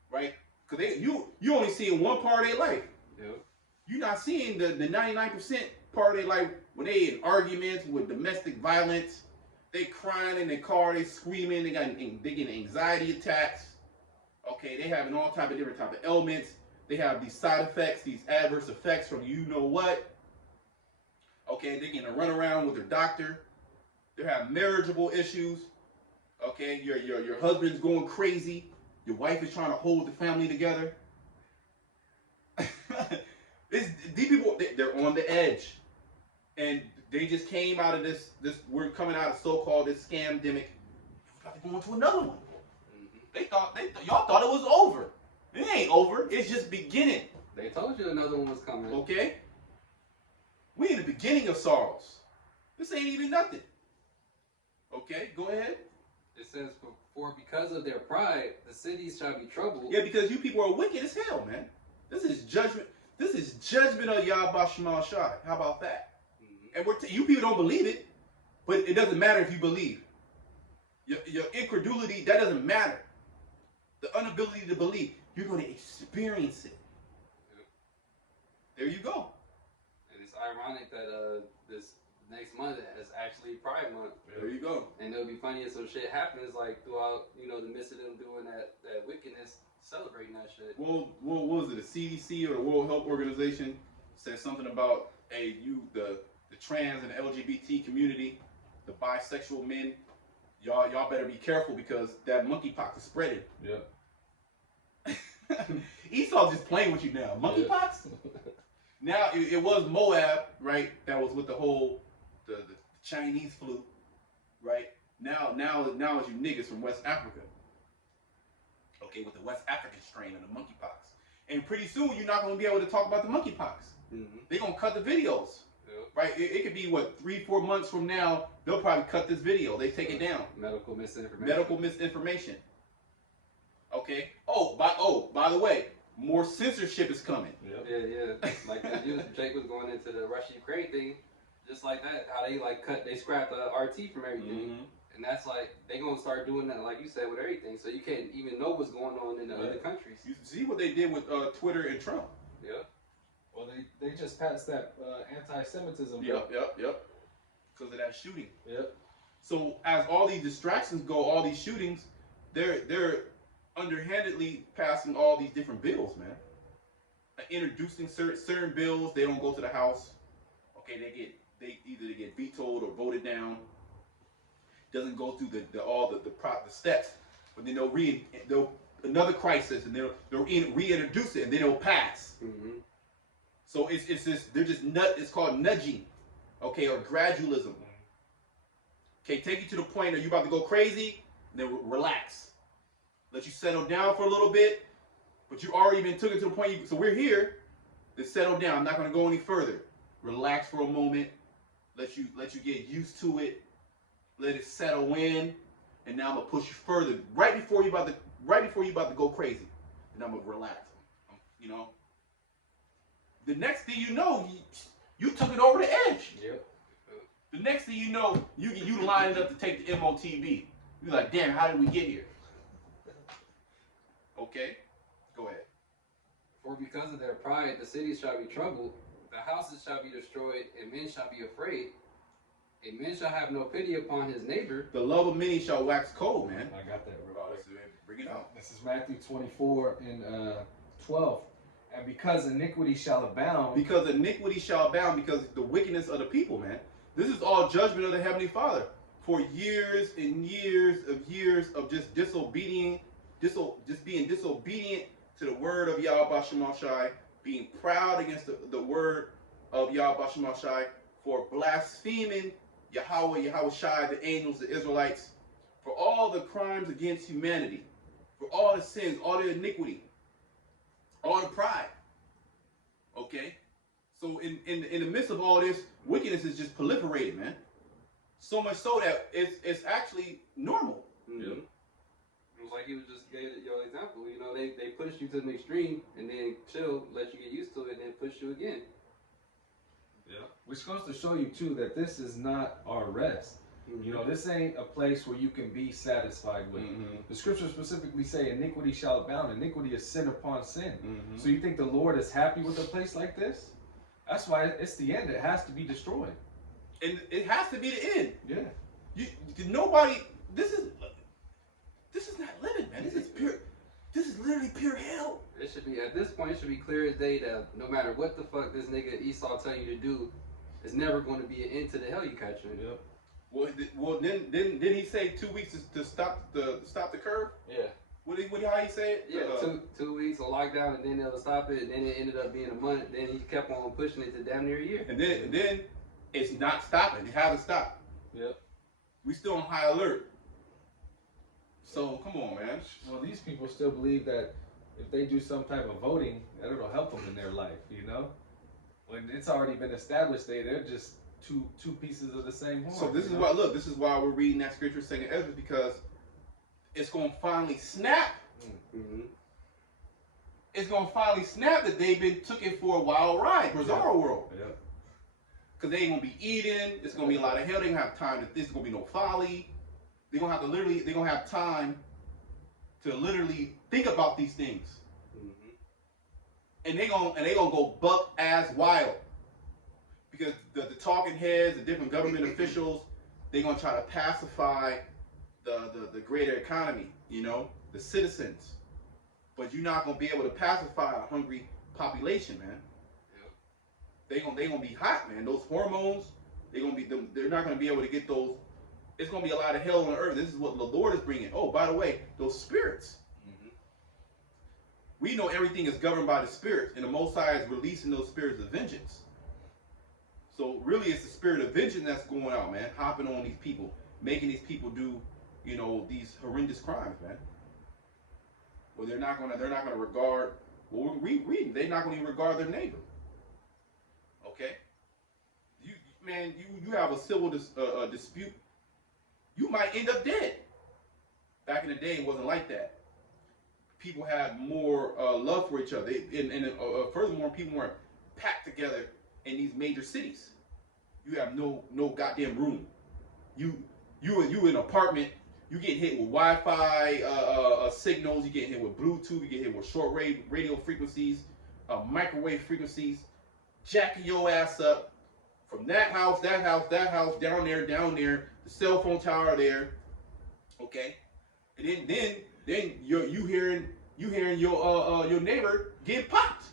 right? Because you only seeing one part of their life. Yep. You're not seeing the 99% part of their life when they in arguments with domestic violence. They crying in their car, they screaming, they getting anxiety attacks. Okay, they having all type of different type of ailments. They have these side effects, these adverse effects from you know what. Okay, they're getting a run around with their doctor. They're having marriageable issues. Okay, your husband's going crazy. Your wife is trying to hold the family together. These people, they're on the edge. And they just came out of this we're coming out of so-called this scam-demic. We're about to go into another one. Y'all thought it was over. It ain't over. It's just beginning. They told you another one was coming. Okay? We in the beginning of sorrows. This ain't even nothing. Okay, go ahead. It says, for because of their pride, the cities shall be troubled. Yeah, because you people are wicked as hell, man. This is judgment. This is judgment of Yahweh Shema Shai. How about that? And you people don't believe it, but it doesn't matter if you believe. Your incredulity, that doesn't matter. The inability to believe, you're going to experience it. Yep. There you go. And it's ironic that this next month is actually Pride Month. There you go. And it'll be funny if some shit happens like throughout, the midst of them doing that wickedness, celebrating that shit. Well, what was it? The CDC or the World Health Organization said something about the trans and LGBT community, the bisexual men. Y'all better be careful because that monkeypox is spreading. Yep. Esau's just playing with you now. Monkeypox? Now it was Moab, right? That was with the whole the Chinese flu, right? Now it's you niggas from West Africa. Okay, with the West African strain of the monkeypox. And pretty soon you're not gonna be able to talk about the monkeypox. They're gonna cut the videos. Yep. Right? It could be 3-4 months from now, they'll probably cut this video. They take it down. Medical misinformation. Medical misinformation. Okay. By the way, more censorship is coming. Yep. Yeah. Like Jake was going into the Russia-Ukraine thing, just like that. How they scrapped the RT from everything, and that's like they gonna start doing that, like you said, with everything. So you can't even know what's going on in the other countries. You see what they did with Twitter and Trump. Yeah. Well, they just passed that anti-Semitism bill. Yep. Because of that shooting. Yep. So as all these distractions go, all these shootings, they're underhandedly passing all these different bills, man. Introducing certain bills, they don't go to the House. Okay, they either get vetoed or voted down. Doesn't go through all the steps, but then they'll another crisis, and they'll reintroduce it, and then it'll pass. Mm-hmm. So it's just they're just it's called nudging, okay, or gradualism. Okay, take you to the point where you're about to go crazy, then relax. Let you settle down for a little bit, but you already been took it to the point. So we're here. Then settle down. I'm not going to go any further. Relax for a moment. Let you get used to it. Let it settle in, and now I'm gonna push you further. Right before you about to go crazy, and I'm gonna relax. You know. The next thing you know, you took it over the edge. Yep. The next thing you know, you lined up to take the MOTB. You're like, damn, how did we get here? Okay, go ahead. For because of their pride, the cities shall be troubled, the houses shall be destroyed, and men shall be afraid. And men shall have no pity upon his neighbor. The love of many shall wax cold, man. I got that real quick. Bring it out. This is Matthew 24 and 12. And because iniquity shall abound. Because iniquity shall abound, because the wickedness of the people, man. This is all judgment of the Heavenly Father. For years and years of just disobedient, just being disobedient to the word of Yahweh Shemashai, being proud against the word of Yahweh Shemashai, for blaspheming Yahweh Shai, the angels, the Israelites, for all the crimes against humanity, for all the sins, all the iniquity, all the pride. Okay? So in the midst of all this, wickedness is just proliferating, man. So much so that it's actually normal. Mm-hmm. Yep. It was like you just gave your example. You know, they pushed you to the extreme and then chill, let you get used to it, and then push you again. Yeah. Which goes to show you too that this is not our rest. Mm-hmm. You know, this ain't a place where you can be satisfied with. Mm-hmm. The scriptures specifically say iniquity shall abound. Iniquity is sin upon sin. Mm-hmm. So you think the Lord is happy with a place like this? That's why it's the end. It has to be destroyed. And it has to be the end. Yeah. Nobody. This is not living, man. This is pure. This is literally pure hell. It should be, at this point, it should be clear as day that no matter what the fuck this nigga Esau tell you to do, it's never going to be an end to the hell you catching. Yep. Well, then didn't he say 2 weeks to stop the curve? Yeah. How he say it? Yeah, 2 weeks of lockdown, and then they'll stop it, and then it ended up being a month. Then he kept on pushing it to damn near a year. And then it's not stopping. It hasn't stopped. Yep. We still on high alert. So come on, man. Well, these people still believe that if they do some type of voting, that it'll help them in their life, you know? When it's already been established, they're just two pieces of the same horn. So this is why, look, this is why we're reading that scripture, 2nd Ezra, because it's going to finally snap. Mm-hmm. It's going to finally snap that they've been took it for a wild ride, bizarre world. Yep. Because they ain't going to be eating. It's going to be a lot of hell. They don't have time to, there's going to be no folly. They're going to have time to literally think about these things. Mm-hmm. And they're going to go buck ass wild. Because the talking heads, the different government officials, they're going to try to pacify the greater economy, you know, the citizens. But you're not going to be able to pacify a hungry population, man. Yep. They're going to be hot, man. Those hormones, they're not going to be able to get those. It's going to be a lot of hell on the earth. This is what the Lord is bringing. Oh, by the way, those spirits. Mm-hmm. We know everything is governed by the spirits, and the Most High is releasing those spirits of vengeance. So really, it's the spirit of vengeance that's going out, man, hopping on these people, making these people do, you know, these horrendous crimes, man. Well, they're not gonna regard. Well, we read. They're not gonna even regard their neighbor. Okay. You have a civil dispute. You might end up dead. Back in the day, it wasn't like that. People had more love for each other. Furthermore, people weren't packed together in these major cities. You have no goddamn room. You in an apartment. You get hit with Wi-Fi signals. You get hit with Bluetooth. You get hit with short radio frequencies, microwave frequencies, jacking your ass up from that house, down there, the cell phone tower there. Okay, and then you hearing your neighbor get popped.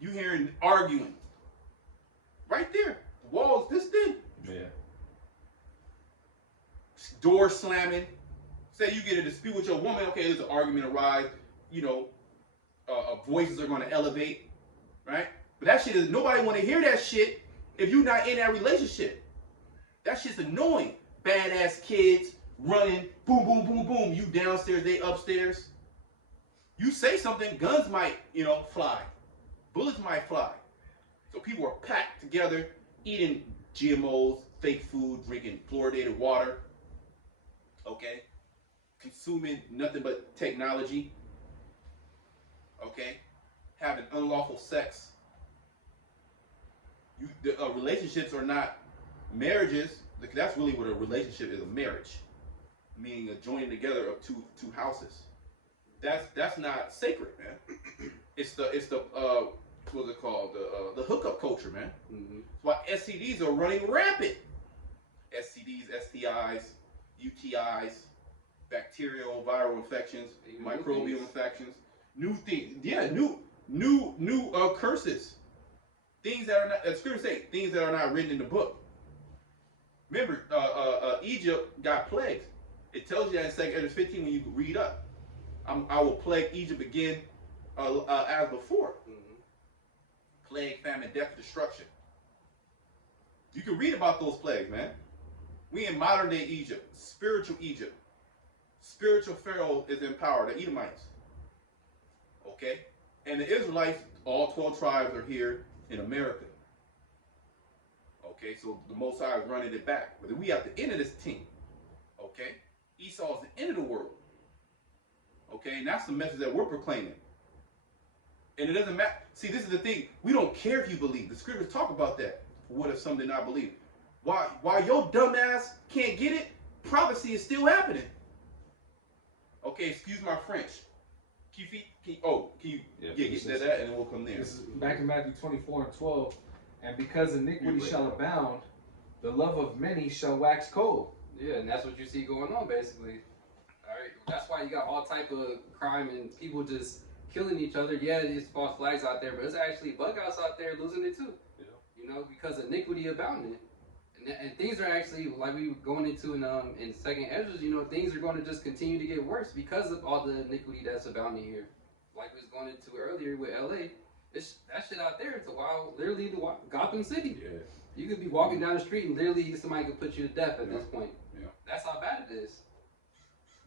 You hearing arguing right there. The wall's this thin. Yeah. Door slamming. Say you get a dispute with your woman, okay, there's an argument arise, you know, voices are going to elevate, right? But that shit is, nobody want to hear that shit if you're not in that relationship. That shit's annoying. Badass kids running, boom, boom, boom, boom. You downstairs, they upstairs. You say something, guns might, you know, fly. Bullets might fly. So people are packed together, eating GMOs, fake food, drinking fluoridated water, okay? Consuming nothing but technology, okay? Having unlawful sex. Relationships are not marriages. That's really what a relationship is, a marriage. Meaning a joining together of two houses. That's not sacred, man. It's the what's it called? The hookup culture, man. Mm-hmm. That's why STDs are running rampant. STDs, STIs, UTIs, bacterial, viral infections, microbial infections, new things. Yeah, new curses. Things that are not, as scripture say, things that are not written in the book. Remember, Egypt got plagues. It tells you that in 2 Ezra 15 when you read up. I will plague Egypt again as before. Mm-hmm. Plague, famine, death, destruction. You can read about those plagues, man. We in modern day Egypt, spiritual Egypt. Spiritual Pharaoh is in power, the Edomites. Okay? And the Israelites, all 12 tribes are here in America. Okay, so the Most High is running it back. But we at the end of this team. Okay? Esau is the end of the world. Okay, and that's the message that we're proclaiming. And it doesn't matter. See, this is the thing. We don't care if you believe. The scriptures talk about that. What if some did not believe? Why your dumb ass can't get it, prophecy is still happening. Okay, excuse my French. Can you get that and then we'll come there. This is back in Matthew 24:12. And because iniquity shall abound, the love of many shall wax cold. Yeah, and that's what you see going on, basically. All right, that's why you got all type of crime and people just killing each other. Yeah, there's false flags out there, but there's actually bug outs out there losing it too. Yeah. You know, because iniquity abounding, and things are actually like we were going into in Second Ezra. You know, things are going to just continue to get worse because of all the iniquity that's abounding here. Like we was going into earlier with LA. That shit out there, it's a wild, literally the Gotham City. Yeah. You could be walking down the street and literally somebody could put you to death at this point. Yeah. That's how bad it is.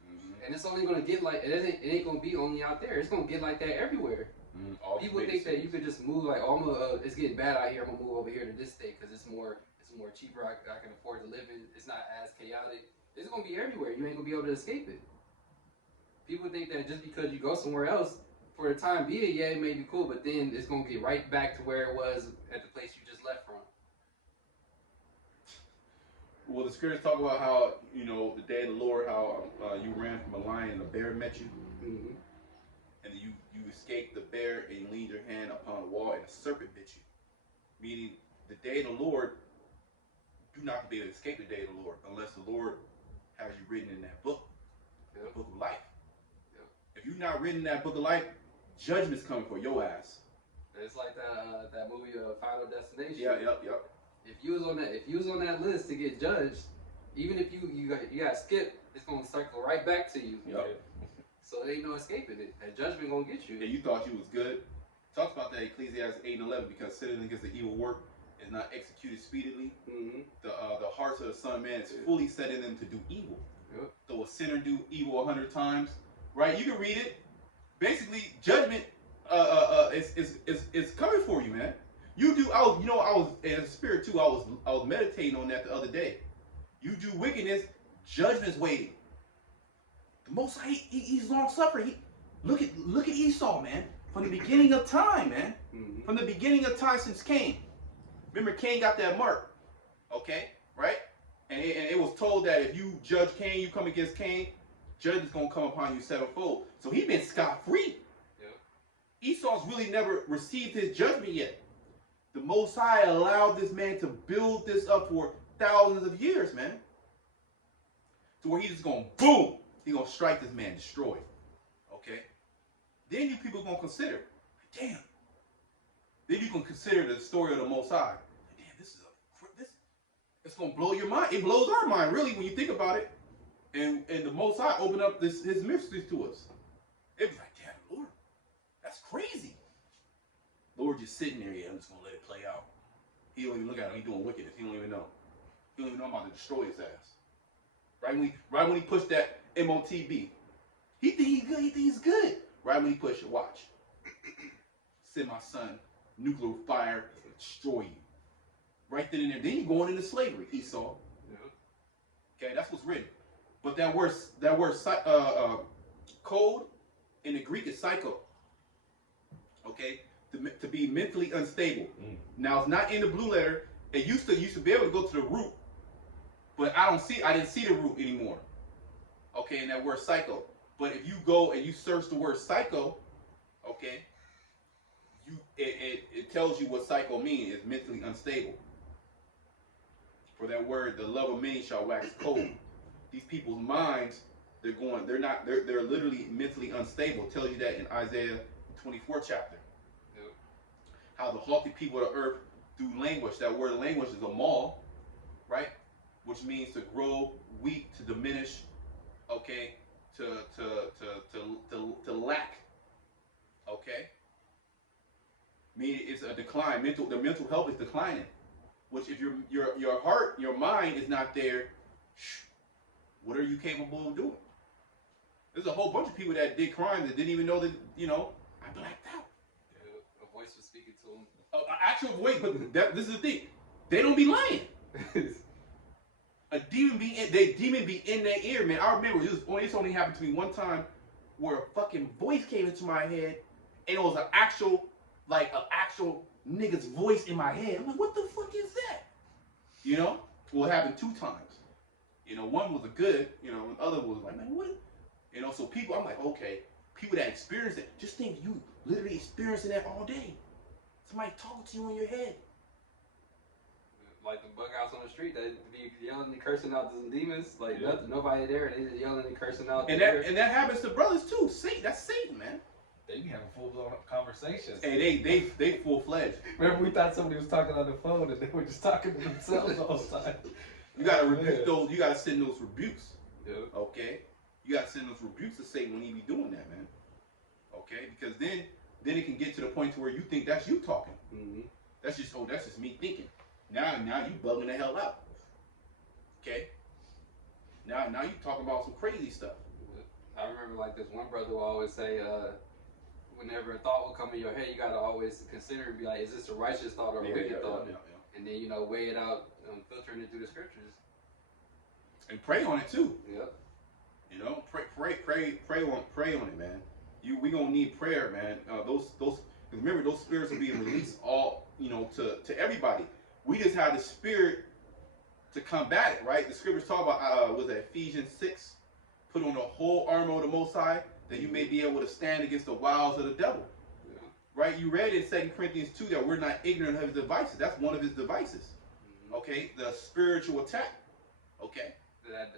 Mm-hmm. And it's only gonna get like it ain't gonna be only out there. It's gonna get like that everywhere. Mm-hmm. People think that you could just move like, oh, it's getting bad out here. I'm gonna move over here to this state because it's more cheaper. I can afford to live in. It's not as chaotic. It's gonna be everywhere. You ain't gonna be able to escape it. People think that just because you go somewhere else, for the time being, yeah, it may be cool, but then it's gonna get right back to where it was at the place you just left from. Well, the scriptures talk about how, you know, the day of the Lord, how you ran from a lion and a bear met you. Mm-hmm. And you escaped the bear and you leaned your hand upon the wall and a serpent bit you. Meaning, the day of the Lord, do not be able to escape the day of the Lord unless the Lord has you written in that book, the book of life. Yep. If you're not written in that book of life, judgment's coming for your ass. It's like that movie Final Destination. Yep. If you was on that list to get judged, even if you got skipped, it's gonna circle right back to you. Yep. So there ain't no escaping it. That judgment gonna get you. And you thought you was good. Talks about that Ecclesiastes 8:11, because sinning against the evil work is not executed speedily. Mm-hmm. The hearts of the Son of Man is fully set in them to do evil. Yep. Though a sinner do evil 100 times, right? You can read it. Basically, judgment is coming for you, man. You do. I was in the spirit too. I was meditating on that the other day. You do wickedness, judgment's waiting. The Most High, he's long suffering. Look at Esau, man. From the beginning of time, man. Mm-hmm. From the beginning of time since Cain. Remember, Cain got that mark. Okay, right? And it was told that if you judge Cain, you come against Cain, judgment's gonna come upon you sevenfold. So he's been scot-free. Yep. Esau's really never received his judgment yet. The Most High allowed this man to build this up for thousands of years, man. To where he's just going, boom, he's going to strike this man, destroy. Okay? Then you people going to consider, damn. Then you can consider the story of the Most High. Damn, it's going to blow your mind. It blows our mind, really, when you think about it. And the Most High opened up his mysteries to us. It was like, damn, Lord, that's crazy. Lord just sitting there, yeah, I'm just gonna let it play out. He don't even look at him, he's doing wickedness. He don't even know. He don't even know I'm about to destroy his ass. Right when he pushed that MOTB. He think he's good, he think he's good. Right when he pushed it, watch. Send my son, nuclear fire, destroy you. Right then and there. Then you're going into slavery, Esau. Okay, that's what's written. But that word code in the Greek is psycho. Okay, to be mentally unstable. Now it's not in the blue letter. It used to be able to go to the root, but I didn't see the root anymore. Okay, in that word psycho. But if you go and you search the word psycho, okay, it tells you what psycho means. It's mentally unstable. For that word, the love of many shall wax cold. These people's minds, they're literally mentally unstable. It tells you that in Isaiah 24 chapter. Yep. How the haughty people of the earth through language, that word language is a maul, right? Which means to grow weak, to diminish, okay, to lack, okay? Meaning it's a decline. The mental health is declining. Which if your heart, your mind is not there, what are you capable of doing? There's a whole bunch of people that did crimes that didn't even know that, I blacked out. Yeah, a voice was speaking to them. Actual voice, but this is the thing. They don't be lying. A demon be in their ear, man. I remember it's only happened to me one time where a fucking voice came into my head and it was an actual nigga's voice in my head. I'm like, what the fuck is that? Well, it happened 2 times. One was a good, and the other was like, man, what? So people, I'm like, okay, people that experience it, just think you literally experiencing that all day. Somebody talking to you in your head. Like the bug outs on the street that be yelling and cursing out some demons, like nobody there, and they yelling and cursing out. And that happens to brothers too. That's Satan, man. They be having full blown conversations. Hey, they full fledged. Remember, we thought somebody was talking on the phone and they were just talking to themselves all the time. You gotta rebuke those. You gotta send those rebukes. Yeah. Okay. You gotta send those rebukes to Satan when he be doing that, man. Okay, because then it can get to the point to where you think that's you talking. Mm-hmm. That's just me thinking. Now you bugging the hell out. Okay. Now you talking about some crazy stuff. I remember like this one brother will always say, whenever a thought will come in your head, you gotta always consider and be like, is this a righteous thought or a wicked thought? Yeah. And then weigh it out, filtering it through the scriptures. And pray on it too. Yep. Pray on it, man. We gonna need prayer, man. Remember those spirits are being released all, to everybody. We just have the spirit to combat it, right? The scriptures talk about was that Ephesians 6, put on the whole armor of the Most High, that you may be able to stand against the wiles of the devil. Yeah. Right? You read in 2 Corinthians 2 that we're not ignorant of his devices. That's one of his devices. Mm-hmm. Okay? The spiritual attack. Okay? That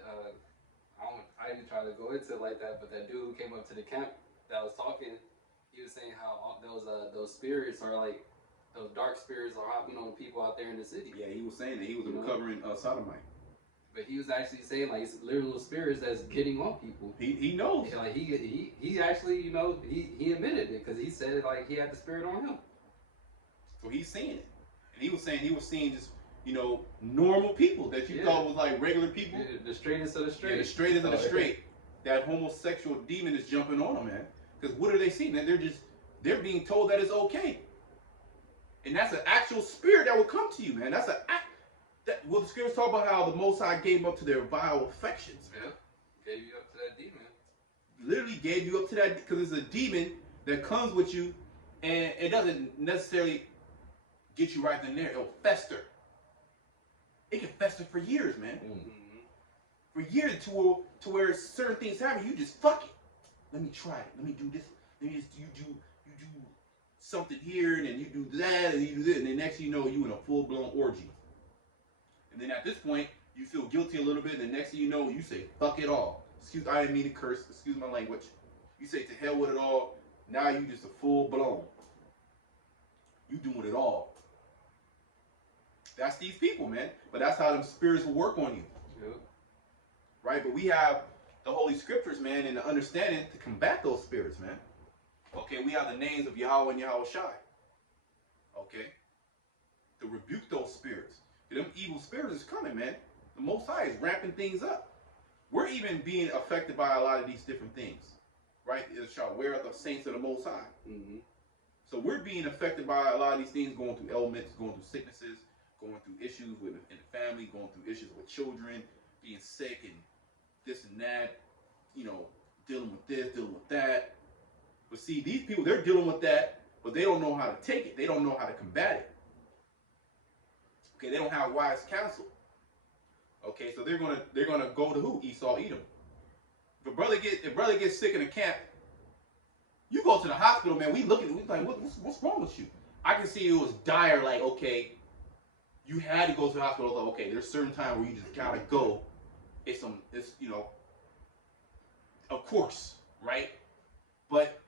I didn't try to go into it like that, but that dude who came up to the camp that was talking, he was saying how all those spirits are like, those dark spirits are hopping on people out there in the city. Yeah, he was saying that he was a recovering sodomite. But he was actually saying like it's literal spirits that's getting on people. He knows. Like he actually he admitted it because he said like he had the spirit on him. So he's seeing it, and he was seeing just normal people that you thought was like regular people. The straightest of the straight. Yeah, the straightest of the straight. That homosexual demon is jumping on them, man. Because what are they seeing? And they're being told that it's okay. And that's an actual spirit that will come to you, man. That's the scriptures talk about how the Most High gave up to their vile affections. Yeah, gave you up to that demon. Literally gave you up to that because it's a demon that comes with you, and it doesn't necessarily get you right then and there. It'll fester. It can fester for years, man. Mm-hmm. For years to where certain things happen, you just fuck it. Let me try it. Let me do this. Let me just you do something here, and then you do that, and you do this, and then next thing you know, you in a full-blown orgy. And then at this point, you feel guilty a little bit, and the next thing you know, you say, fuck it all. I didn't mean to curse, excuse my language. You say, to hell with it all. Now you just a full-blown. You doing it all. That's these people, man. But that's how them spirits will work on you. Yep. right? But we have the Holy Scriptures, man, and the understanding to combat those spirits, man. Okay, we have the names of Yahweh and Yahweh Shai. Okay, to rebuke those spirits. Them evil spirits is coming, man. The Most High is ramping things up. We're even being affected by a lot of these different things, right? It shall wear out the saints of the Most High. Mm-hmm. So we're being affected by a lot of these things, going through ailments, going through sicknesses, going through issues in the family, going through issues with children, being sick and this and that, you know, dealing with this, dealing with that. But see, these people, they're dealing with that, but they don't know how to take it. They don't know how to combat it. Okay, they don't have wise counsel. Okay, so they're gonna go to who? Esau, Edom. If a brother gets sick in a camp, you go to the hospital, man. We like, what's wrong with you? I can see it was dire. Like, okay, you had to go to the hospital. Like, okay, there's certain time where you just gotta go. It's you know, of course, right? But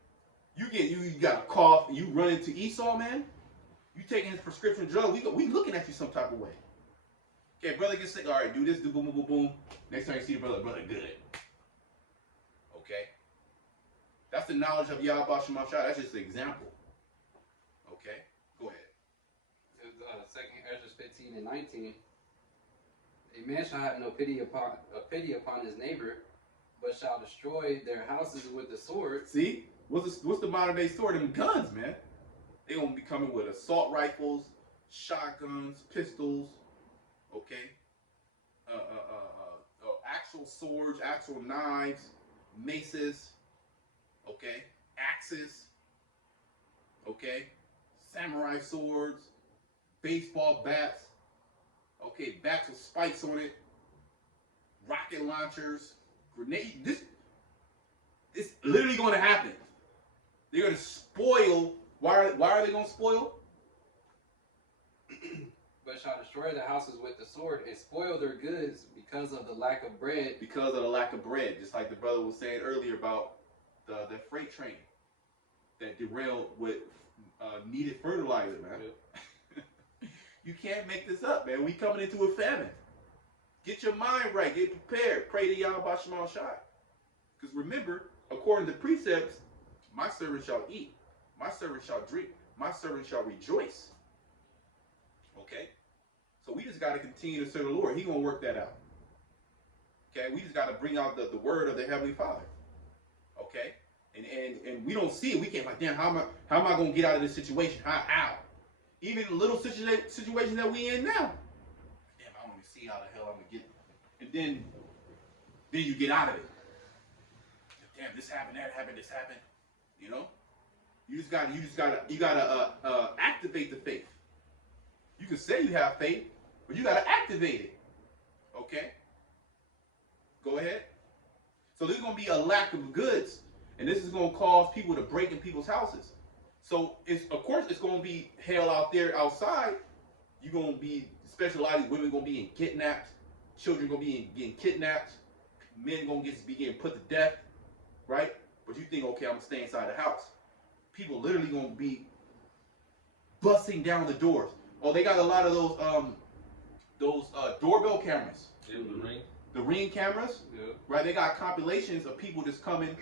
you got a cough and you run into Esau, man. You taking his prescription drug. We looking at you some type of way. Okay, brother gets sick. All right, do this, do boom, boom, boom, boom. Next time you see the brother good. Okay? That's the knowledge of Yahweh Shema Shai. That's just an example. Okay? Go ahead. Second Ezra 15 and 19. A man shall have no pity upon his neighbor, but shall destroy their houses with the sword. See? What's the modern day sword? Them guns, man. They gonna be coming with assault rifles, shotguns, pistols. Okay, actual swords, actual knives, maces, okay, axes, okay, samurai swords, baseball bats, okay, bats with spikes on it, rocket launchers, grenades. It's literally going to happen. They're going to spoil. Why are they going to spoil? But shall destroy the houses with the sword and spoil their goods because of the lack of bread. Because of the lack of bread. Just like the brother was saying earlier about the freight train that derailed with needed fertilizer, man. Yep. You can't make this up, man. We coming into a famine. Get your mind right. Get prepared. Pray to Yahweh Shema Shai. Because remember, according to precepts, my servant shall eat. My servant shall drink. My servant shall rejoice. Okay? So we just got to continue to serve the Lord. He's going to work that out. Okay? We just got to bring out the word of the Heavenly Father. Okay? And we don't see it. We can't like, damn, how am I going to get out of this situation? How? Even the little situation that we in now. Damn, I don't even see how the hell I'm going to get. And then you get out of it. Damn, this happened, that happened, this happened. You know? You gotta activate the faith. You can say you have faith, but you gotta activate it. Okay? Go ahead. So there's gonna be a lack of goods, and this is gonna cause people to break in people's houses. So of course it's gonna be hell out there outside. You're gonna be, especially a lot of these women gonna be getting kidnapped, children gonna be getting kidnapped, men gonna be getting put to death, right? But you think, okay, I'm gonna stay inside the house. People literally gonna be busting down the doors. Oh, they got a lot of those doorbell cameras. Yeah, the ring cameras. Yeah. Right? They got compilations of people just coming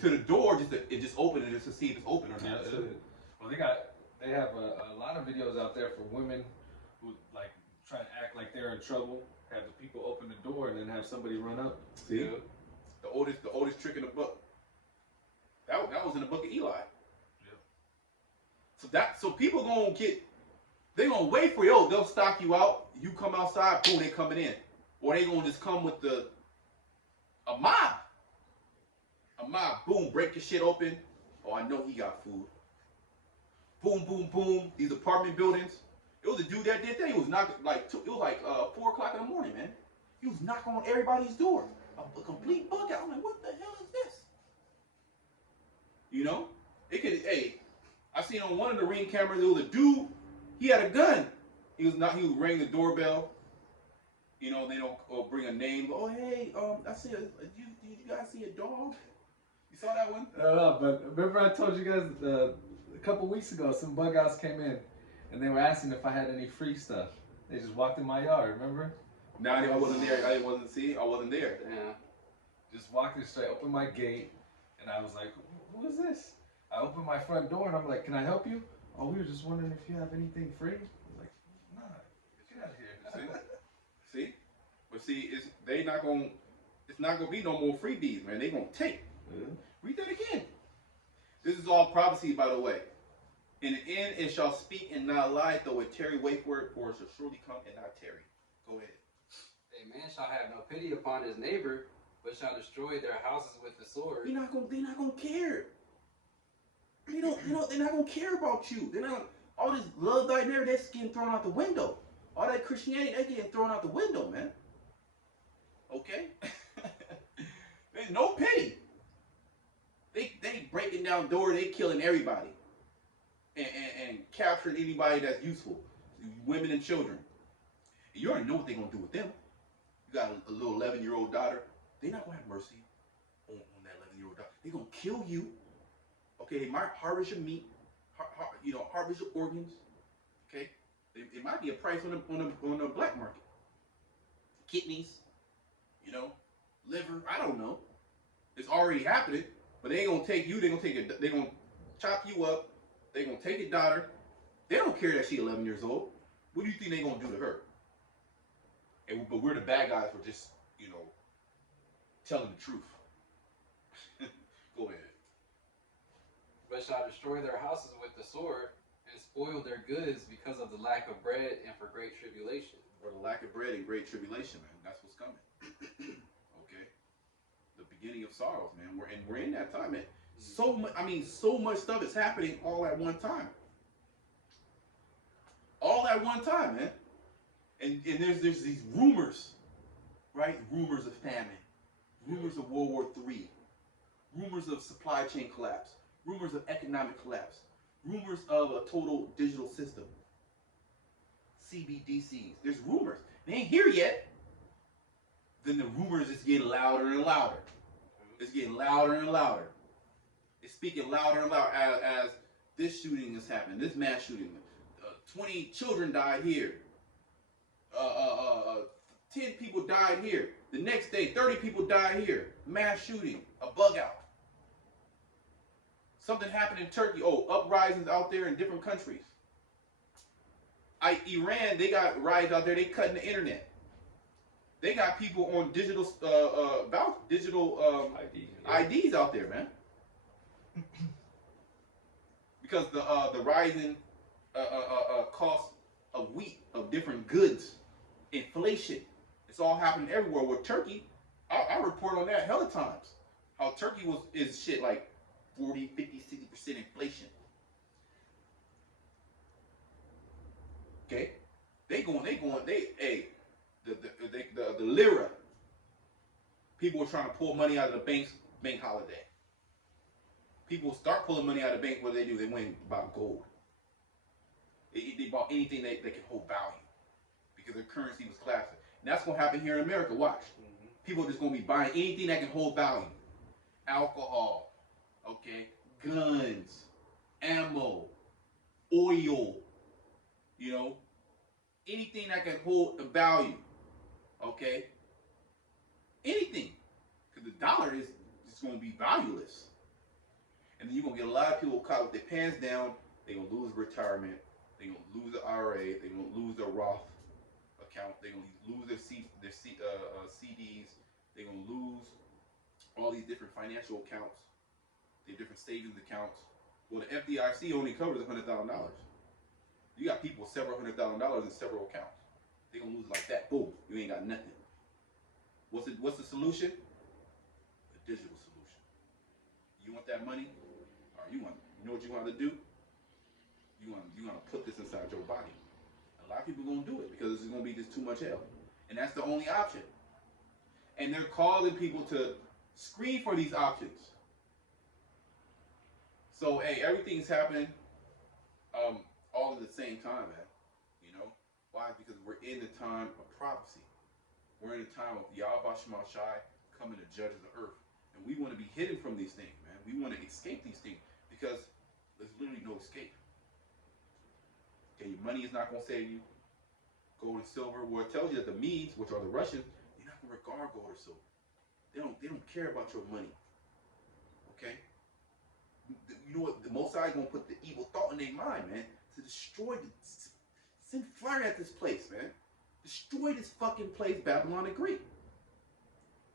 to the door just open it just to see if it's open or not. Yeah, well, they have a lot of videos out there for women who like try to act like they're in trouble. Have the people open the door and then have somebody run up. See, yeah. the oldest trick in the book. That was in the book of Eli. So people they gonna wait for you. They'll stock you out. You come outside, boom, they coming in. Or they gonna just come with a mob. A mob, boom, break your shit open. Oh, I know he got food. Boom, boom, boom. These apartment buildings. It was a dude that did that. He was knocking it was like 4 o'clock in the morning, man. He was knocking on everybody's door. A complete bug out. I'm like, what the hell is this? You know? I seen on one of the ring cameras, there was a dude, he had a gun. He was ringing the doorbell. You know, they don't bring a name. Oh, hey, I see did you guys see a dog? You saw that one? I don't know, but remember I told you guys a couple weeks ago, some bug outs came in and they were asking if I had any free stuff. They just walked in my yard, remember? Now I wasn't there. I wasn't there. Yeah. Just walking straight, opened my gate, and I was like, who is this? I opened my front door, and I'm like, can I help you? Oh, we were just wondering if you have anything free. I was like, nah, get out of here. See? But see, it's not gonna be no more freebies, man. They gonna take. Read that again. This is all prophecy, by the way. In the end, it shall speak and not lie, though it tarry, wait for it, for it shall surely come and not tarry. Go ahead. A man shall have no pity upon his neighbor, but shall destroy their houses with the sword. They're not gonna care. They're not gonna care about you. They're not. All this love thy neighbor, that's getting thrown out the window. All that Christianity, that's getting thrown out the window, man. Okay? There's no pity. They breaking down doors, they killing everybody. And capturing anybody that's useful. Women and children. You already know what they're gonna do with them. You got a little 11-year-old daughter. They're not gonna have mercy on that 11-year-old daughter. They're gonna kill you. Okay, they might harvest your meat, harvest your organs. Okay, it might be a price on the black market. Kidneys, liver. I don't know. It's already happening, but they ain't gonna take you. They're gonna chop you up. They're gonna take your daughter. They don't care that she's 11 years old. What do you think they're gonna do to her? But we're the bad guys for just telling the truth. Go ahead. But shall destroy their houses with the sword, and spoil their goods because of the lack of bread and for great tribulation. For the lack of bread and great tribulation, man. That's what's coming. Okay? The beginning of sorrows, man. We're in that time, man. So much stuff is happening all at one time. All at one time, man. And there's these rumors, right? Rumors of famine. Rumors of World War III. Rumors of supply chain collapse. Rumors of economic collapse. Rumors of a total digital system. CBDCs. There's rumors. They ain't here yet. Then the rumors is getting louder and louder. It's getting louder and louder. It's speaking louder and louder as this shooting is happening. This mass shooting. 20 children died here. 10 people died here. The next day, 30 people died here. Mass shooting. A bug out. Something happened in Turkey. Uprisings out there in different countries. Iran, they got riots out there. They cutting the internet. They got people on digital IDs out there, man. Because the rising cost of wheat, of different goods, inflation, it's all happening everywhere. With Turkey, I report on that hella times. How Turkey is shit like 40, 50, 60% inflation. Okay, the lira. People are trying to pull money out of the bank holiday. People start pulling money out of the bank. What do? They went and bought gold. They bought anything that can hold value because their currency was collapsing. And that's gonna happen here in America. Watch. Mm-hmm. People are just gonna be buying anything that can hold value. Alcohol, okay, guns, ammo, oil, anything that can hold the value, okay? Anything, because the dollar is just going to be valueless. And then you're going to get a lot of people caught with their pants down. They're going to lose retirement. They're going to lose the IRA. They're going to lose their Roth account. They're going to lose their CDs. They're going to lose all these different financial accounts, their different savings accounts. Well, the FDIC only covers $100,000. You got people with several $100,000 in several accounts. They're gonna lose like that. Boom, you ain't got nothing. What's the solution? A digital solution. You want that money? Or you know what you want to do? You want to put this inside your body. A lot of people are gonna do it because it's gonna be just too much hell, and that's the only option. And they're calling people to screen for these options. So hey, everything's happening all at the same time, man. Why? Because we're in the time of prophecy. We're in the time of Yahweh Shema Shai coming to judge the earth. And we want to be hidden from these things, man. We want to escape these things because there's literally no escape. Okay, your money is not going to save you. gold and silver. Well, it tells you that the Medes, which are the Russians, they're not gonna regard gold or silver. They don't care about your money. Okay? You know what? The Most High is gonna put the evil thought in their mind, man, to destroy send fire at this place, man. Destroy this fucking place, Babylon the Great.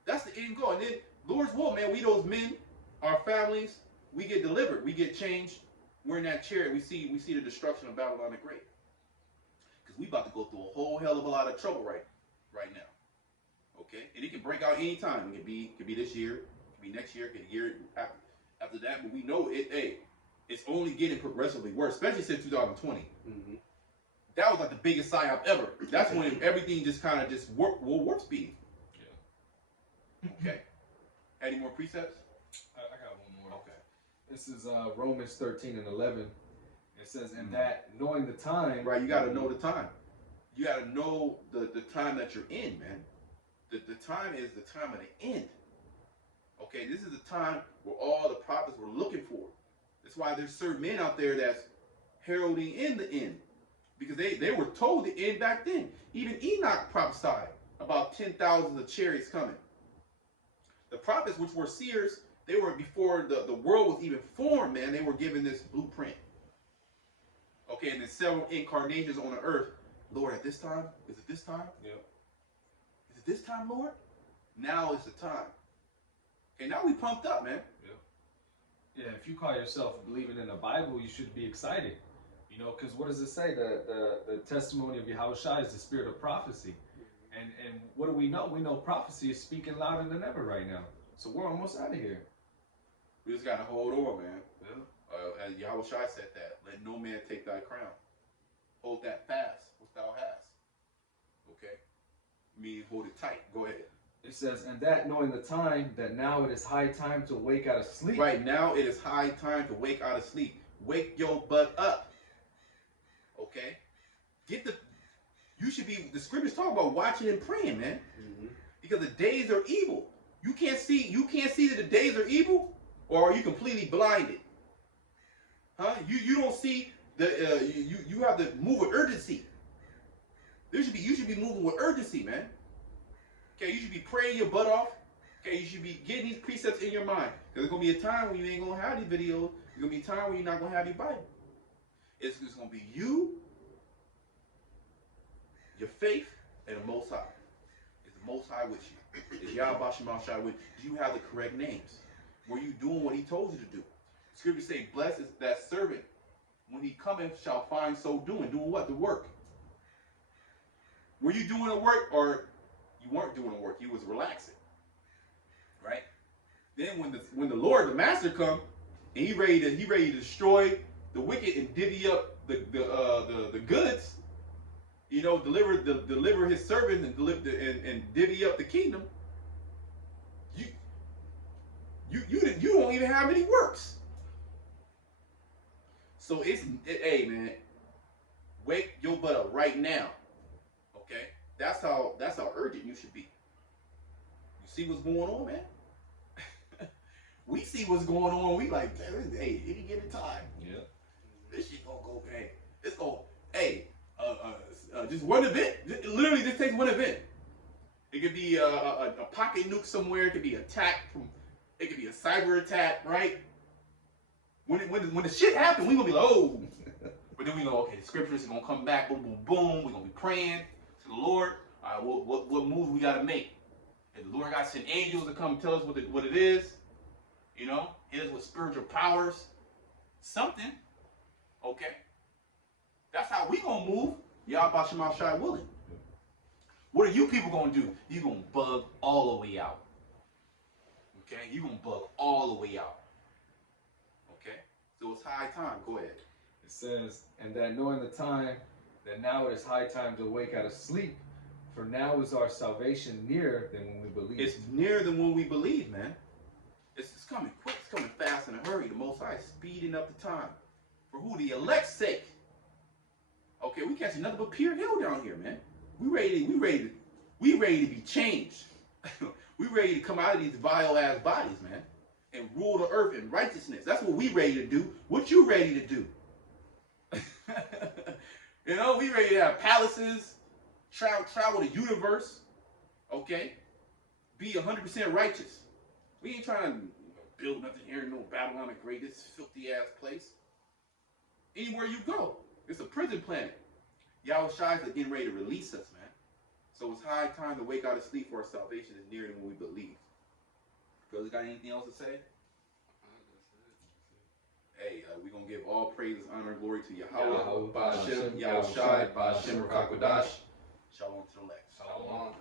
That's the end goal. And then, Lord's will, man, we those men, our families, we get delivered, we get changed. We're in that chariot. We see the destruction of Babylon the Great. Because we about to go through a whole hell of a lot of trouble right now. Okay? And it can break out any time. It could be this year, it could be next year, it could be a year after that. But we know it. Hey, it's only getting progressively worse, especially since 2020. Mm-hmm. That was like the biggest psyop ever. That's when everything just kind of just warp speed. Yeah. Okay. Any more precepts? I got one more. Okay. This is Romans 13:11. It says, "And that knowing the time." Right. You got to know the time. You got to know the time that you're in, man. The time is the time of the end. Okay. This is the time where all the prophets were looking for. That's why there's certain men out there that's heralding in the end. Because they were told the end back then. Even Enoch prophesied about 10,000 of chariots coming. The prophets, which were seers, they were before the world was even formed, man. They were given this blueprint. Okay, and then several incarnations on the earth. Lord, at this time? Is it this time? Yep. Is it this time, Lord? Now is the time. Okay, now we pumped up, man. Yep. Yeah, if you call yourself believing in the Bible, you should be excited. You know, because what does it say? The testimony of Yahushua is the spirit of prophecy. And what do we know? We know prophecy is speaking louder than ever right now. So we're almost out of here. We just got to hold on, man. Yeah. As Yahushua said that, let no man take thy crown. Hold that fast, what thou hast. Okay? Meaning hold it tight. Go ahead. It says, "And that knowing the time, that now it is high time to wake out of sleep." Right now it is high time to wake out of sleep. Wake your butt up. Okay? You should be, the scriptures talk about watching and praying, man. Mm-hmm. Because the days are evil. You can't see that the days are evil, or are you completely blinded? Huh? You don't see you have to move with urgency. You should be moving with urgency, man. Okay, you should be praying your butt off. Okay, you should be getting these precepts in your mind. Because there's gonna be a time when you ain't gonna have these videos. There's gonna be a time when you're not gonna have your Bible. It's just going to be you, your faith, and the Most High. Is the Most High with you? Is Yahweh Shema Shai with you? Do you have the correct names? Were you doing what he told you to do? Scripture say, "Blessed is that servant. When he cometh shall find so doing." Doing what? The work. Were you doing the work, or you weren't doing the work? You was relaxing. Right? Then when the Lord, the Master, come, and he ready to destroy the wicked and divvy up the goods, you know, deliver his servants and divvy up the kingdom. You don't even have any works. So hey man, wake your butt up right now. Okay, that's how urgent you should be. You see what's going on, man? We see what's going on. We like, man, hey, any given time. Yeah. This shit gonna go, hey, it's gonna, hey, just one event. Literally, this takes one event. It could be a pocket nuke somewhere. It could be attack from. It could be a cyber attack, right? When the shit happens, we gonna be like, oh. But then we go, okay, the scriptures are gonna come back, boom, boom, boom. We're gonna be praying to the Lord. All right, what moves we gotta make? And the Lord got to send angels to come tell us what it is. You know, hit us with spiritual powers. Something. Okay. That's how we gonna move. Yahweh Shema Shai willing. What are you people gonna do? You gonna bug all the way out. Okay? You gonna bug all the way out. Okay? So it's high time. Go ahead. It says, "And that knowing the time, that now it is high time to wake out of sleep, for now is our salvation nearer than when we believe." It's nearer than when we believe, man. It's coming quick. It's coming fast in a hurry. The Most High is speeding up the time. For who? The elect's sake. Okay, we catching nothing but pure hell down here, man. We ready to be changed. We ready to come out of these vile ass bodies, man, and rule the earth in righteousness. That's what we ready to do. What you ready to do? You know, we ready to have palaces. travel the universe, okay? Be 100% righteous. We ain't trying to build nothing here in no Babylon the Great, this filthy ass place. Anywhere you go, it's a prison planet. Yahweh Shai is getting ready to release us, man. So it's high time to wake out of sleep, for our salvation is nearer than what we believe. Brothers, got anything else to say? Hey, we're going to give all praises, honor, and glory to Yahweh, Ba'ashem, Yahweh Shai, Ba'ashem, Rakakwadash. Shalom to the elect. Shalom.